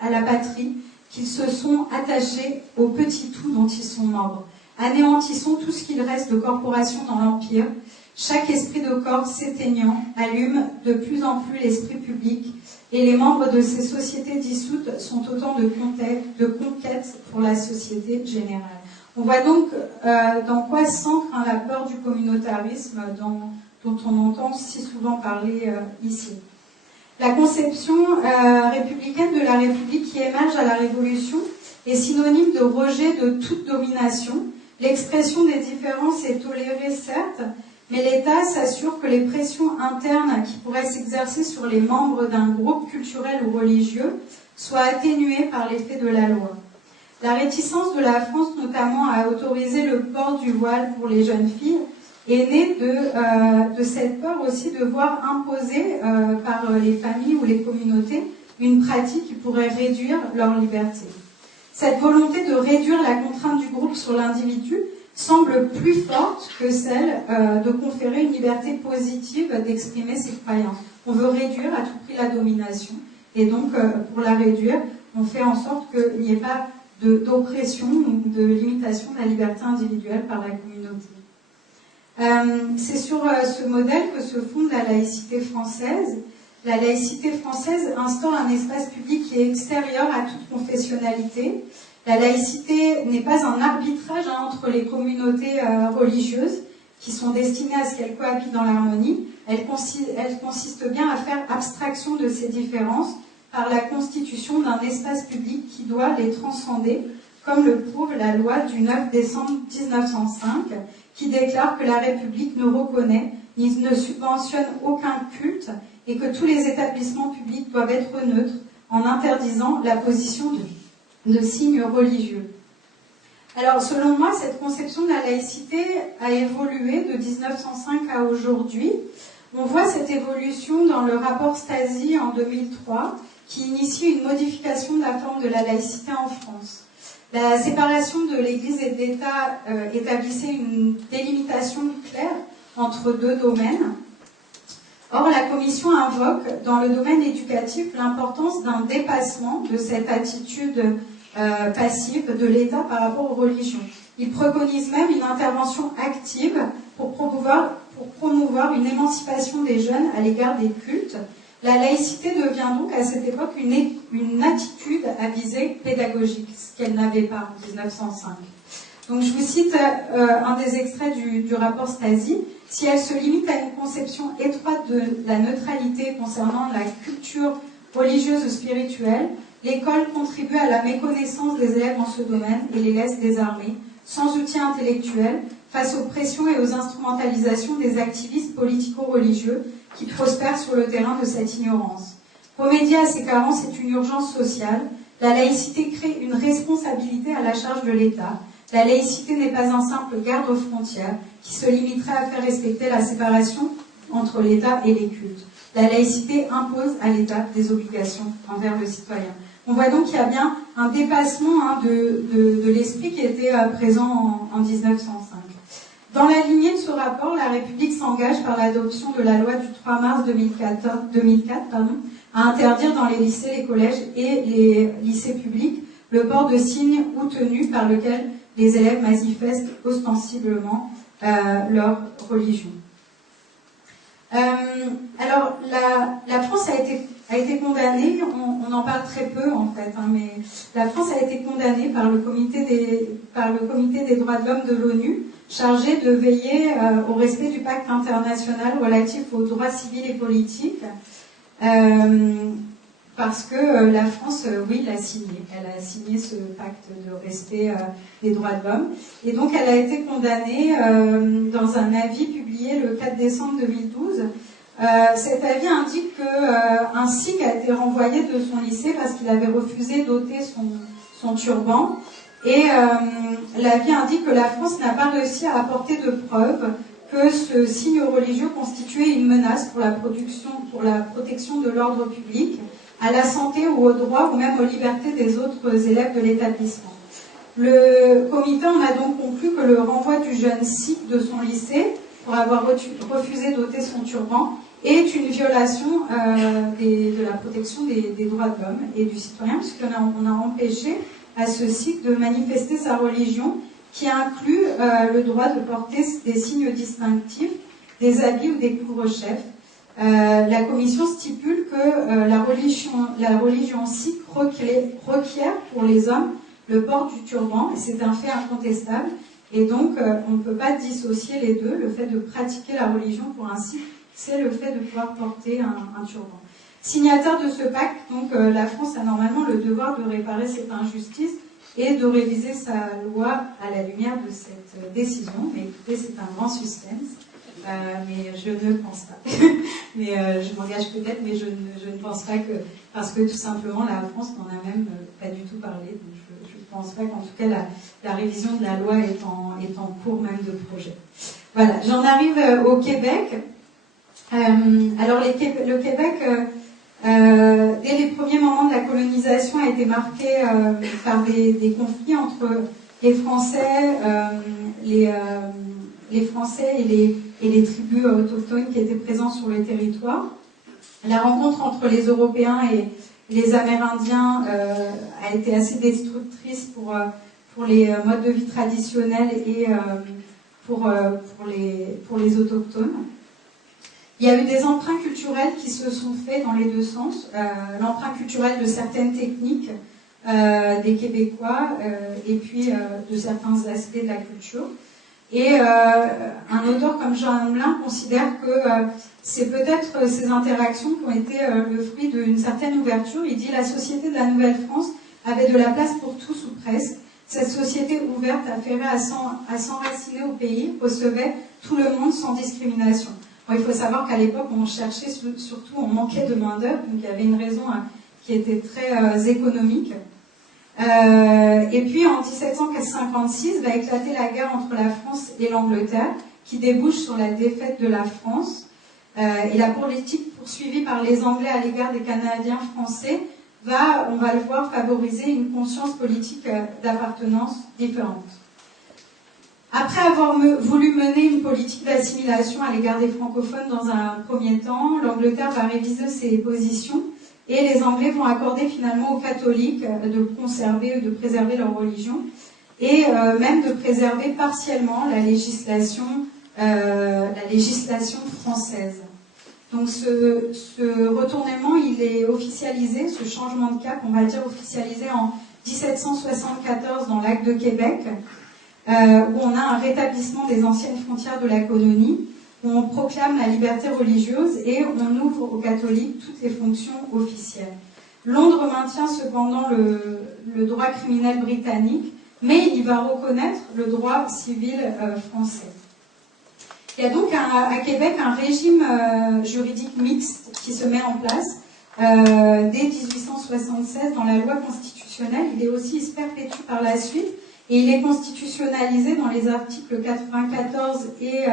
à la patrie qu'ils se sont attachés au petit tout dont ils sont membres. Anéantissons tout ce qu'il reste de corporation dans l'Empire. Chaque esprit de corps s'éteignant allume de plus en plus l'esprit public et les membres de ces sociétés dissoutes sont autant de conquêtes pour la société générale. On voit donc dans quoi s'ancre la peur du communautarisme dont on entend si souvent parler ici. La conception républicaine de la République qui émerge à la Révolution est synonyme de rejet de toute domination. L'expression des différences est tolérée, certes, mais l'État s'assure que les pressions internes qui pourraient s'exercer sur les membres d'un groupe culturel ou religieux soient atténuées par l'effet de la loi. La réticence de la France, notamment à autoriser le port du voile pour les jeunes filles, est née de cette peur aussi de voir imposer par les familles ou les communautés une pratique qui pourrait réduire leur liberté. Cette volonté de réduire la contrainte du groupe sur l'individu semble plus forte que celle de conférer une liberté positive d'exprimer ses croyances. On veut réduire à tout prix la domination, et donc pour la réduire, on fait en sorte qu'il n'y ait pas d'oppression ou de limitation de la liberté individuelle par la communauté. C'est sur ce modèle que se fonde la laïcité française. La laïcité française instaure un espace public qui est extérieur à toute confessionnalité. La laïcité n'est pas un arbitrage entre les communautés religieuses qui sont destinées à ce qu'elles cohabitent dans l'harmonie. Elle consiste bien à faire abstraction de ces différences par la constitution d'un espace public qui doit les transcender, comme le prouve la loi du 9 décembre 1905, qui déclare que la République ne reconnaît ni ne subventionne aucun culte et que tous les établissements publics doivent être neutres en interdisant la position de signes religieux. Alors, selon moi, cette conception de la laïcité a évolué de 1905 à aujourd'hui. On voit cette évolution dans le rapport Stasi en 2003, qui initie une modification de la forme de la laïcité en France. La séparation de l'Église et de l'État établissait une délimitation claire entre deux domaines. Or, la Commission invoque, dans le domaine éducatif, l'importance d'un dépassement de cette attitude passive de l'État par rapport aux religions. Il préconise même une intervention active pour promouvoir une émancipation des jeunes à l'égard des cultes. La laïcité devient donc à cette époque une attitude à visée pédagogique, ce qu'elle n'avait pas en 1905. Donc je vous cite un des extraits du rapport Stasi. Si elle se limite à une conception étroite de la neutralité concernant la culture religieuse ou spirituelle, l'école contribue à la méconnaissance des élèves en ce domaine et les laisse désarmés, sans outils intellectuels, face aux pressions et aux instrumentalisations des activistes politico-religieux qui prospèrent sur le terrain de cette ignorance. Remédier à ces carences est une urgence sociale. La laïcité crée une responsabilité à la charge de l'État. La laïcité n'est pas un simple garde-frontière qui se limiterait à faire respecter la séparation entre l'État et les cultes. La laïcité impose à l'État des obligations envers le citoyen. On voit donc qu'il y a bien un dépassement de l'esprit qui était présent en 1905. Dans la lignée de ce rapport, la République s'engage par l'adoption de la loi du 3 mars 2004 à interdire dans les lycées, les collèges et les lycées publics le port de signes ou tenues par lesquels les élèves manifestent ostensiblement leur religion. Alors, la France a été condamnée, on en parle très peu en fait, mais la France a été condamnée par le comité des droits de l'homme de l'ONU, chargé de veiller au respect du pacte international relatif aux droits civils et politiques, parce que la France, oui, l'a signé. Elle a signé ce pacte de respect des droits de l'homme. Et donc, elle a été condamnée dans un avis publié le 4 décembre 2012. Cet avis indique qu'un sikh a été renvoyé de son lycée parce qu'il avait refusé d'ôter son turban. Et l'avis indique que la France n'a pas réussi à apporter de preuves que ce signe religieux constituait une menace pour la protection de l'ordre public, à la santé ou aux droits ou même aux libertés des autres élèves de l'établissement. Le comité en a donc conclu que le renvoi du jeune sikh de son lycée pour avoir refusé d'ôter son turban est une violation de la protection des droits de l'homme et du citoyen, puisqu'on a empêché à ceux-ci de manifester sa religion, qui inclut le droit de porter des signes distinctifs, des habits ou des couvre-chefs. La commission stipule que la religion sikh requiert pour les hommes le port du turban, et c'est un fait incontestable, et donc on ne peut pas dissocier les deux. Le fait de pratiquer la religion pour un sikh, c'est le fait de pouvoir porter un turban. Signataire de ce pacte, donc la France a normalement le devoir de réparer cette injustice et de réviser sa loi à la lumière de cette décision. Mais écoutez, c'est un grand suspense, mais je ne pense pas. Mais je m'engage peut-être, mais je ne pense pas que... Parce que tout simplement, la France n'en a même pas du tout parlé. Donc je ne pense pas qu'en tout cas, la révision de la loi est en cours même de projet. Voilà, j'en arrive au Québec. Alors le Québec, dès les premiers moments de la colonisation, a été marqué par des conflits entre les Français, les Français et les tribus autochtones qui étaient présents sur le territoire. La rencontre entre les Européens et les Amérindiens a été assez destructrice pour les modes de vie traditionnels et pour les autochtones. Il y a eu des emprunts culturels qui se sont faits dans les deux sens. L'emprunt culturel de certaines techniques des Québécois et puis de certains aspects de la culture. Et un auteur comme Jean Hamelin considère que c'est peut-être ces interactions qui ont été le fruit d'une certaine ouverture. Il dit « La société de la Nouvelle-France avait de la place pour tous ou presque. Cette société ouverte, affairée à s'enraciner au pays, recevait tout le monde sans discrimination. » Bon, il faut savoir qu'à l'époque, on cherchait surtout, on manquait de main-d'œuvre, donc il y avait une raison qui était très économique. Et puis en 1756 va éclater la guerre entre la France et l'Angleterre, qui débouche sur la défaite de la France. Et la politique poursuivie par les Anglais à l'égard des Canadiens français va, on va le voir, favoriser une conscience politique d'appartenance différente. Après avoir voulu mener une politique d'assimilation à l'égard des francophones dans un premier temps, l'Angleterre va réviser ses positions et les Anglais vont accorder finalement aux catholiques de conserver ou de préserver leur religion et même de préserver partiellement la législation française. Donc ce retournement, il est officialisé, ce changement de cap, on va dire officialisé en 1774 dans l'acte de Québec, où on a un rétablissement des anciennes frontières de la colonie, où on proclame la liberté religieuse et on ouvre aux catholiques toutes les fonctions officielles. Londres maintient cependant le droit criminel britannique, mais il va reconnaître le droit civil français. Il y a donc à Québec un régime juridique mixte qui se met en place dès 1876 dans la loi constitutionnelle. Il est aussi, il se perpétue par la suite et il est constitutionnalisé dans les articles 94 et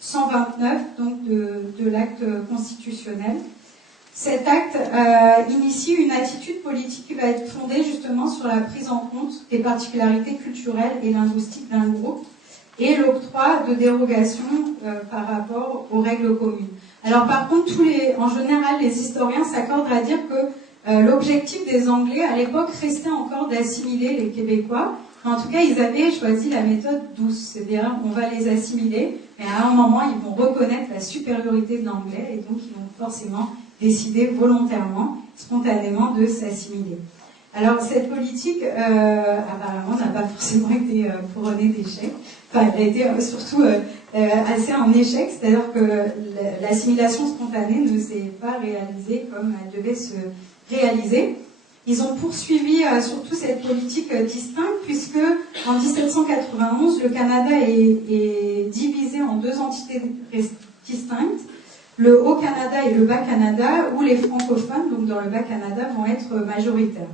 129 donc de l'acte constitutionnel. Cet acte initie une attitude politique qui va être fondée justement sur la prise en compte des particularités culturelles et linguistiques d'un groupe et l'octroi de dérogations par rapport aux règles communes. Alors par contre, en général, les historiens s'accordent à dire que l'objectif des Anglais à l'époque restait encore d'assimiler les Québécois. En tout cas, ils avaient choisi la méthode douce, c'est-à-dire on va les assimiler, mais à un moment, ils vont reconnaître la supériorité de l'anglais et donc ils vont forcément décider volontairement, spontanément de s'assimiler. Alors cette politique, apparemment, n'a pas forcément été couronnée d'échec. Enfin, elle a été surtout assez en échec, c'est-à-dire que l'assimilation spontanée ne s'est pas réalisée comme elle devait se réaliser. Ils ont poursuivi surtout cette politique distincte puisque en 1791, le Canada est divisé en deux entités distinctes, le Haut-Canada et le Bas-Canada, où les francophones, donc dans le Bas-Canada, vont être majoritaires.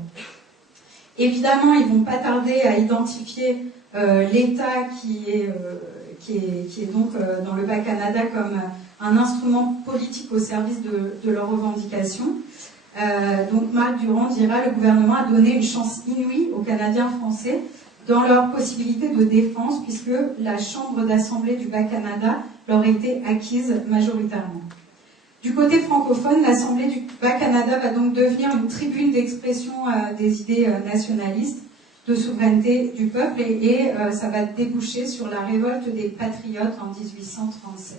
Évidemment, ils ne vont pas tarder à identifier l'État qui est donc dans le Bas-Canada comme un instrument politique au service de leurs revendications. Donc Marc Durand dira « Le gouvernement a donné une chance inouïe aux Canadiens français dans leur possibilité de défense puisque la Chambre d'Assemblée du Bas-Canada leur était acquise majoritairement. Du côté francophone, l'Assemblée du Bas-Canada va donc devenir une tribune d'expression des idées nationalistes, de souveraineté du peuple, et ça va déboucher sur la révolte des Patriotes en 1837.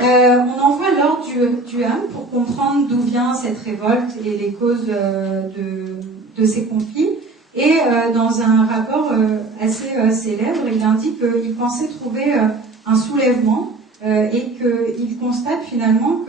On envoie Lord Durham pour comprendre d'où vient cette révolte et les causes de ces conflits. Et dans un rapport assez célèbre, il indique qu'il pensait trouver un soulèvement et qu'il constate finalement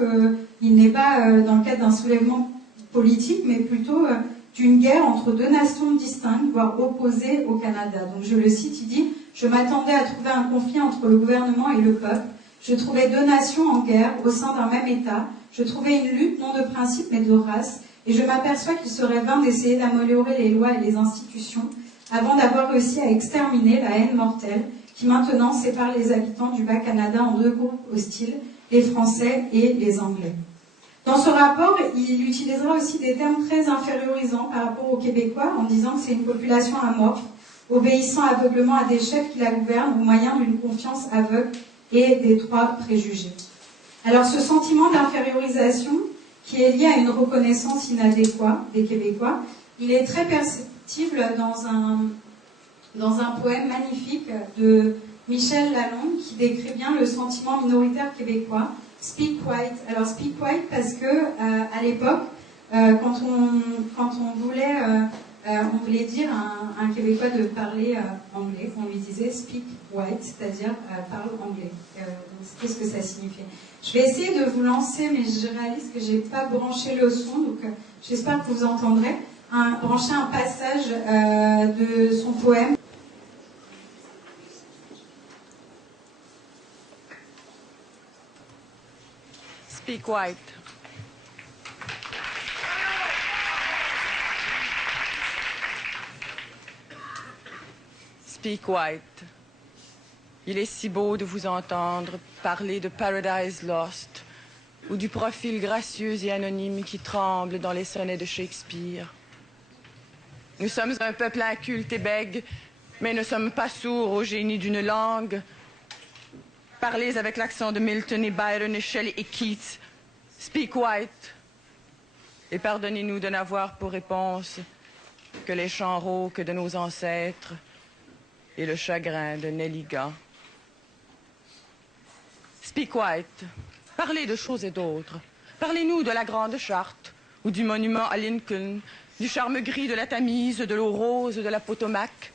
qu'il n'est pas dans le cadre d'un soulèvement politique, mais plutôt d'une guerre entre deux nations distinctes, voire opposées au Canada. Donc je le cite, il dit « Je m'attendais à trouver un conflit entre le gouvernement et le peuple. Je trouvais deux nations en guerre au sein d'un même État. Je trouvais une lutte non de principe mais de race. Et je m'aperçois qu'il serait vain d'essayer d'améliorer les lois et les institutions avant d'avoir réussi à exterminer la haine mortelle qui maintenant sépare les habitants du Bas-Canada en deux groupes hostiles, les Français et les Anglais. » Dans ce rapport, il utilisera aussi des termes très infériorisants par rapport aux Québécois en disant que c'est une population amorphe, obéissant aveuglement à des chefs qui la gouvernent au moyen d'une confiance aveugle et d'étroits préjugés. Alors ce sentiment d'infériorisation, qui est lié à une reconnaissance inadéquate des Québécois, il est très perceptible dans un poème magnifique de Michel Lalonde qui décrit bien le sentiment minoritaire québécois, Speak White. Alors Speak White parce que à l'époque, quand on voulait dire à un Québécois de parler anglais, on lui disait Speak White, c'est-à-dire parle anglais. Qu'est-ce que ça signifiait? Je vais essayer de vous lancer, mais je réalise que j'ai pas branché le son, donc j'espère que vous entendrez. Brancher un passage de son poème. Speak White. Speak White. Il est si beau de vous entendre parler de Paradise Lost ou du profil gracieux et anonyme qui tremble dans les sonnets de Shakespeare. Nous sommes un peuple inculte et bègue, mais ne sommes pas sourds au génie d'une langue. Parlez avec l'accent de Milton et Byron et Shelley et Keats. Speak White. Et pardonnez-nous de n'avoir pour réponse que les chants rauques de nos ancêtres et le chagrin de Nelligan. Speak White. Parlez de choses et d'autres. Parlez-nous de la Grande Charte ou du monument à Lincoln, du charme gris de la Tamise, de l'eau rose de la Potomac.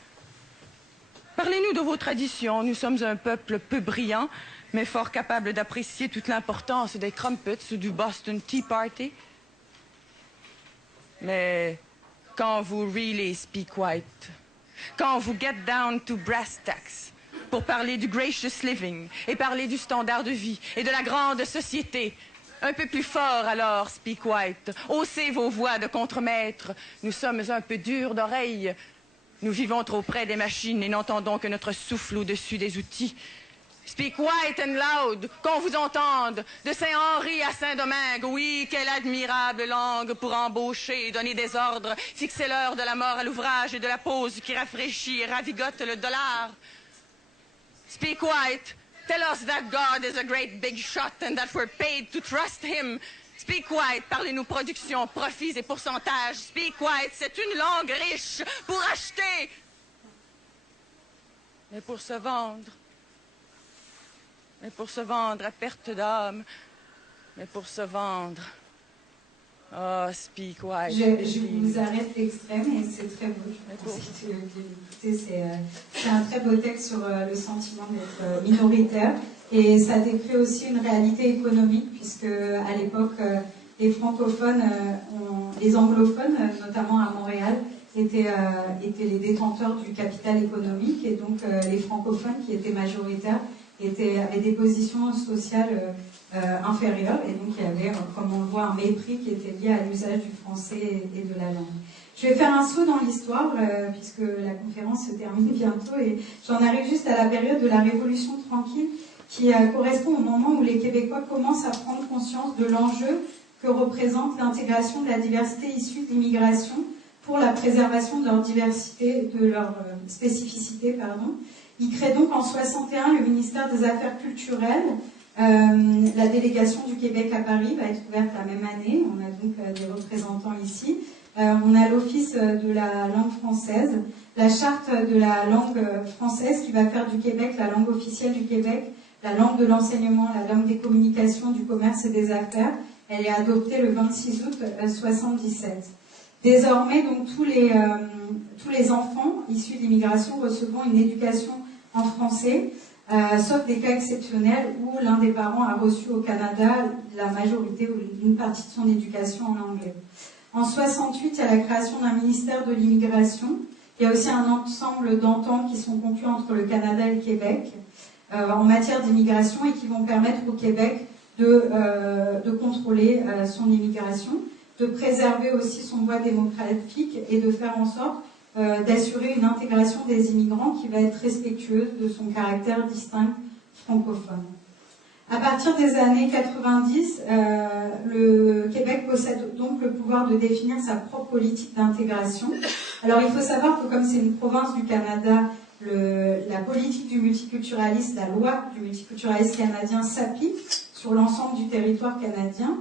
Parlez-nous de vos traditions. Nous sommes un peuple peu brillant, mais fort capable d'apprécier toute l'importance des crumpets ou du Boston Tea Party. Mais quand vous really speak white, quand vous get down to brass tacks pour parler du gracious living et parler du standard de vie et de la grande société, un peu plus fort alors, speak white. Haussez vos voix de contremaître. Nous sommes un peu durs d'oreille. Nous vivons trop près des machines et n'entendons que notre souffle au-dessus des outils. Speak white and loud, qu'on vous entende, de Saint-Henri à Saint-Domingue. Oui, quelle admirable langue pour embaucher, donner des ordres, fixer l'heure de la mort à l'ouvrage et de la pause qui rafraîchit et ravigote le dollar. Speak white, tell us that God is a great big shot and that we're paid to trust him. Speak white, parlez-nous production, profits et pourcentages. Speak white, c'est une langue riche pour acheter, mais pour se vendre. Mais pour se vendre à perte d'âme, mais pour se vendre. Oh, speak white. Je vous arrête l'extrait, mais c'est très beau. C'est un très beau texte sur le sentiment d'être minoritaire. Et ça décrit aussi une réalité économique, puisque à l'époque, les francophones, les anglophones, notamment à Montréal, étaient les détenteurs du capital économique. Et donc, les francophones, qui étaient majoritaires, avaient des positions sociales inférieures, et donc il y avait, comme on le voit, un mépris qui était lié à l'usage du français et de la langue. Je vais faire un saut dans l'histoire, puisque la conférence se termine bientôt, et j'en arrive juste à la période de la Révolution tranquille, qui correspond au moment où les Québécois commencent à prendre conscience de l'enjeu que représente l'intégration de la diversité issue de l'immigration pour la préservation de leur diversité, de leur spécificité, pardon. Il crée donc en 61 le ministère des Affaires culturelles. La délégation du Québec à Paris va être ouverte la même année. On a donc des représentants ici. On a l'Office de la langue française, la charte de la langue française qui va faire du Québec la langue officielle du Québec, la langue de l'enseignement, la langue des communications, du commerce et des affaires. Elle est adoptée le 26 août 1977. Désormais, donc, tous les enfants issus d'immigration recevront une éducation en français, sauf des cas exceptionnels où l'un des parents a reçu au Canada la majorité ou une partie de son éducation en anglais. En 1968, il y a la création d'un ministère de l'immigration. Il y a aussi un ensemble d'ententes qui sont conclues entre le Canada et le Québec en matière d'immigration et qui vont permettre au Québec de contrôler son immigration, de préserver aussi son poids démographique et de faire en sorte d'assurer une intégration des immigrants qui va être respectueuse de son caractère distinct francophone. À partir des années 90, le Québec possède donc le pouvoir de définir sa propre politique d'intégration. Alors il faut savoir que comme c'est une province du Canada, la politique du multiculturalisme, la loi du multiculturalisme canadien s'applique sur l'ensemble du territoire canadien.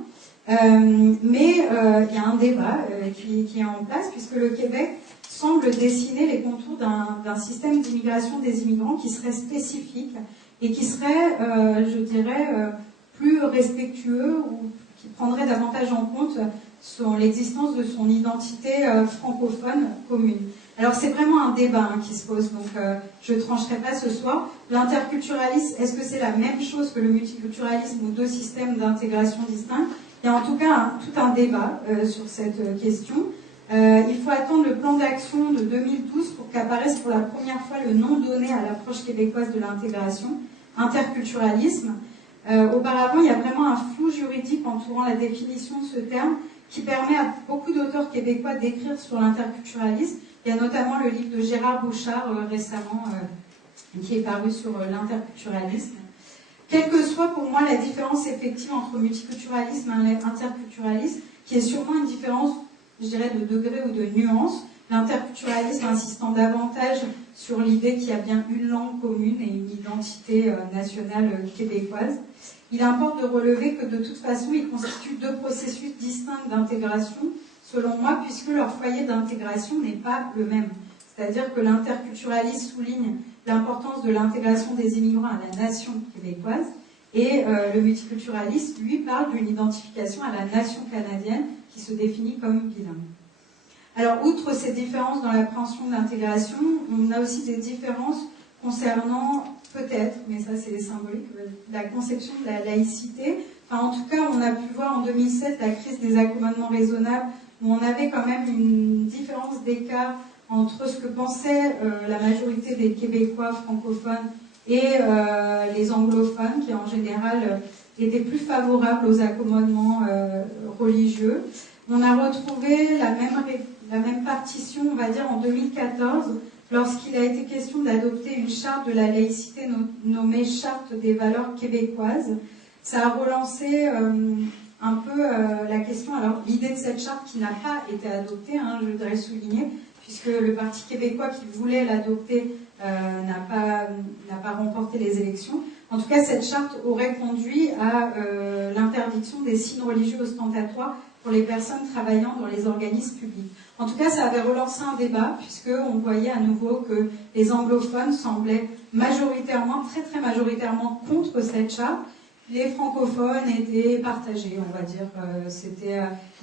Mais il y a un débat qui est en place puisque le Québec semble dessiner les contours d'un système d'immigration des immigrants qui serait spécifique et qui serait, je dirais, plus respectueux ou qui prendrait davantage en compte l'existence de son identité francophone commune. Alors c'est vraiment un débat qui se pose, donc je ne trancherai pas ce soir. L'interculturalisme, est-ce que c'est la même chose que le multiculturalisme ou deux systèmes d'intégration distincts? Il y a en tout cas tout un débat sur cette question. Il faut attendre le plan d'action de 2012 pour qu'apparaisse pour la première fois le nom donné à l'approche québécoise de l'intégration, interculturalisme. Auparavant, il y a vraiment un flou juridique entourant la définition de ce terme qui permet à beaucoup d'auteurs québécois d'écrire sur l'interculturalisme. Il y a notamment le livre de Gérard Bouchard récemment qui est paru sur l'interculturalisme. Quelle que soit pour moi la différence effective entre multiculturalisme et interculturalisme, qui est sûrement une différence, je dirais, de degré ou de nuance, l'interculturalisme insistant davantage sur l'idée qu'il y a bien une langue commune et une identité nationale québécoise. Il importe de relever que de toute façon, ils constituent deux processus distincts d'intégration, selon moi, puisque leur foyer d'intégration n'est pas le même. C'est-à-dire que l'interculturalisme souligne l'importance de l'intégration des immigrants à la nation québécoise et le multiculturalisme, lui, parle d'une identification à la nation canadienne qui se définit comme bilingue. Alors, outre ces différences dans l'appréhension de l'intégration, on a aussi des différences concernant, peut-être, mais ça c'est symbolique, la conception de la laïcité. Enfin, en tout cas, on a pu voir en 2007 la crise des accommodements raisonnables, où on avait quand même une différence d'écart entre ce que pensait la majorité des Québécois francophones et les anglophones, qui en général étaient plus favorables aux accommodements religieux. On a retrouvé la même partition, on va dire, en 2014, lorsqu'il a été question d'adopter une charte de la laïcité nommée Charte des valeurs québécoises. Ça a relancé un peu la question, alors l'idée de cette charte qui n'a pas été adoptée, je voudrais souligner, puisque le Parti québécois qui voulait l'adopter n'a pas remporté les élections. En tout cas, cette charte aurait conduit à l'interdiction des signes religieux ostentatoires pour les personnes travaillant dans les organismes publics. En tout cas, ça avait relancé un débat, puisqu'on voyait à nouveau que les anglophones semblaient majoritairement, très très majoritairement contre cette charte. Les francophones étaient partagés, on va dire.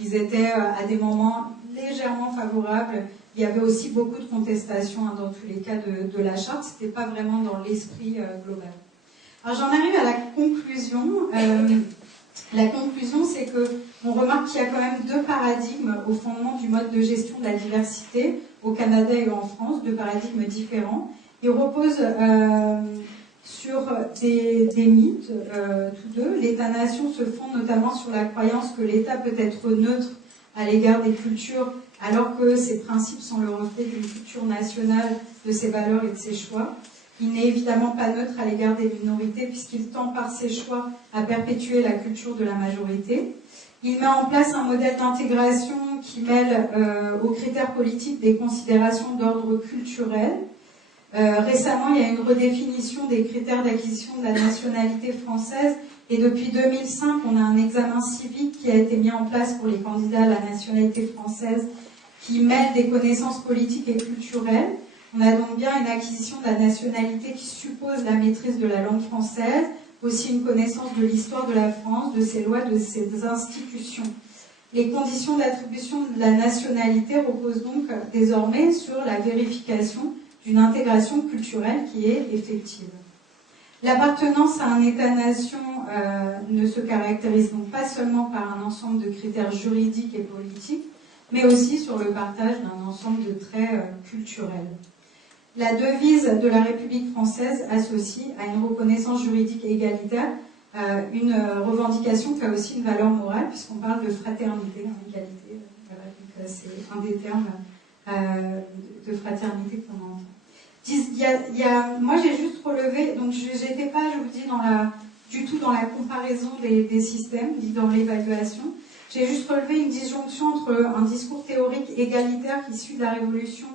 Ils étaient à des moments légèrement favorables. Il y avait aussi beaucoup de contestations dans tous les cas de la charte. Ce n'était pas vraiment dans l'esprit global. Alors j'en arrive à la conclusion. La conclusion, c'est qu'on remarque qu'il y a quand même deux paradigmes au fondement du mode de gestion de la diversité au Canada et en France, deux paradigmes différents. Ils reposent sur des mythes, tous deux. L'État-nation se fonde notamment sur la croyance que l'État peut être neutre à l'égard des cultures, alors que ces principes sont le reflet d'une culture nationale, de ses valeurs et de ses choix. Il n'est évidemment pas neutre à l'égard des minorités, puisqu'il tend par ses choix à perpétuer la culture de la majorité. Il met en place un modèle d'intégration qui mêle aux critères politiques des considérations d'ordre culturel. Récemment, il y a une redéfinition des critères d'acquisition de la nationalité française et depuis 2005, on a un examen civique qui a été mis en place pour les candidats à la nationalité française qui mêle des connaissances politiques et culturelles. On a donc bien une acquisition de la nationalité qui suppose la maîtrise de la langue française, aussi une connaissance de l'histoire de la France, de ses lois, de ses institutions. Les conditions d'attribution de la nationalité reposent donc désormais sur la vérification d'une intégration culturelle qui est effective. L'appartenance à un État-nation ne se caractérise donc pas seulement par un ensemble de critères juridiques et politiques, mais aussi sur le partage d'un ensemble de traits culturels. La devise de la République française associe à une reconnaissance juridique égalitaire une revendication qui a aussi une valeur morale, puisqu'on parle de fraternité, égalité, voilà, donc c'est un des termes de fraternité qu'on entend. Moi j'ai juste relevé, donc j'étais pas, je vous dis, du tout dans la comparaison des systèmes, ni dans l'évaluation. J'ai juste relevé une disjonction entre un discours théorique égalitaire issu de la Révolution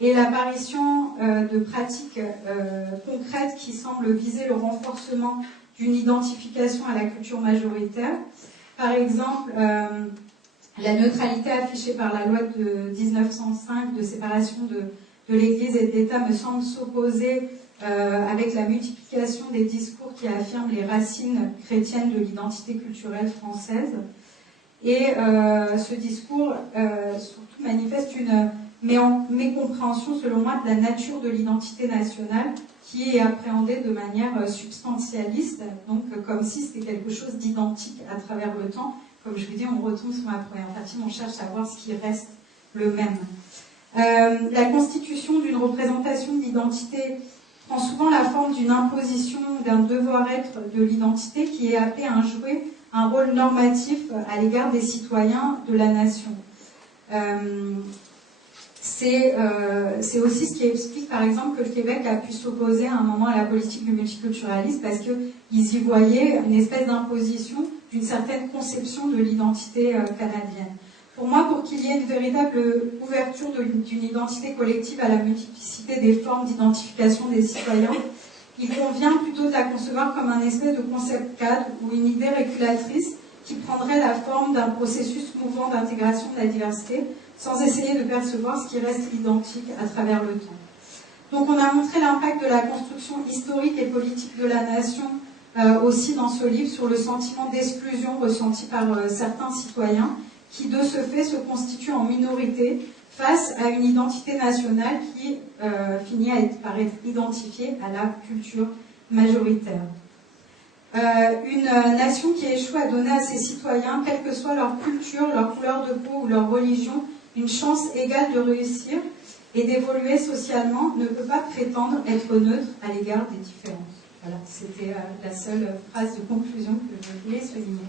et l'apparition de pratiques concrètes qui semblent viser le renforcement d'une identification à la culture majoritaire. Par exemple, la neutralité affichée par la loi de 1905 de séparation de l'Église et de l'État me semble s'opposer avec la multiplication des discours qui affirment les racines chrétiennes de l'identité culturelle française. Et ce discours surtout manifeste une mécompréhension, selon moi, de la nature de l'identité nationale qui est appréhendée de manière substantialiste, donc comme si c'était quelque chose d'identique à travers le temps. Comme je vous dis, on retombe sur ma première partie, on cherche à voir ce qui reste le même. La constitution d'une représentation de l'identité prend souvent la forme d'une imposition d'un devoir-être de l'identité qui est appelé à jouer un rôle normatif à l'égard des citoyens de la nation. C'est aussi ce qui explique par exemple que le Québec a pu s'opposer à un moment à la politique du multiculturalisme parce qu'ils y voyaient une espèce d'imposition d'une certaine conception de l'identité canadienne. Pour moi, pour qu'il y ait une véritable ouverture d'une identité collective à la multiplicité des formes d'identification des citoyens, il convient plutôt de la concevoir comme un espèce de concept cadre ou une idée régulatrice qui prendrait la forme d'un processus mouvant d'intégration de la diversité, sans essayer de percevoir ce qui reste identique à travers le temps. Donc on a montré l'impact de la construction historique et politique de la nation aussi dans ce livre sur le sentiment d'exclusion ressenti par certains citoyens qui de ce fait se constituent en minorité face à une identité nationale qui finit par être identifiée à la culture majoritaire. Une nation qui échoue à donner à ses citoyens, quelle que soit leur culture, leur couleur de peau ou leur religion, une chance égale de réussir et d'évoluer socialement, ne peut pas prétendre être neutre à l'égard des différences. Voilà, c'était la seule phrase de conclusion que je voulais souligner.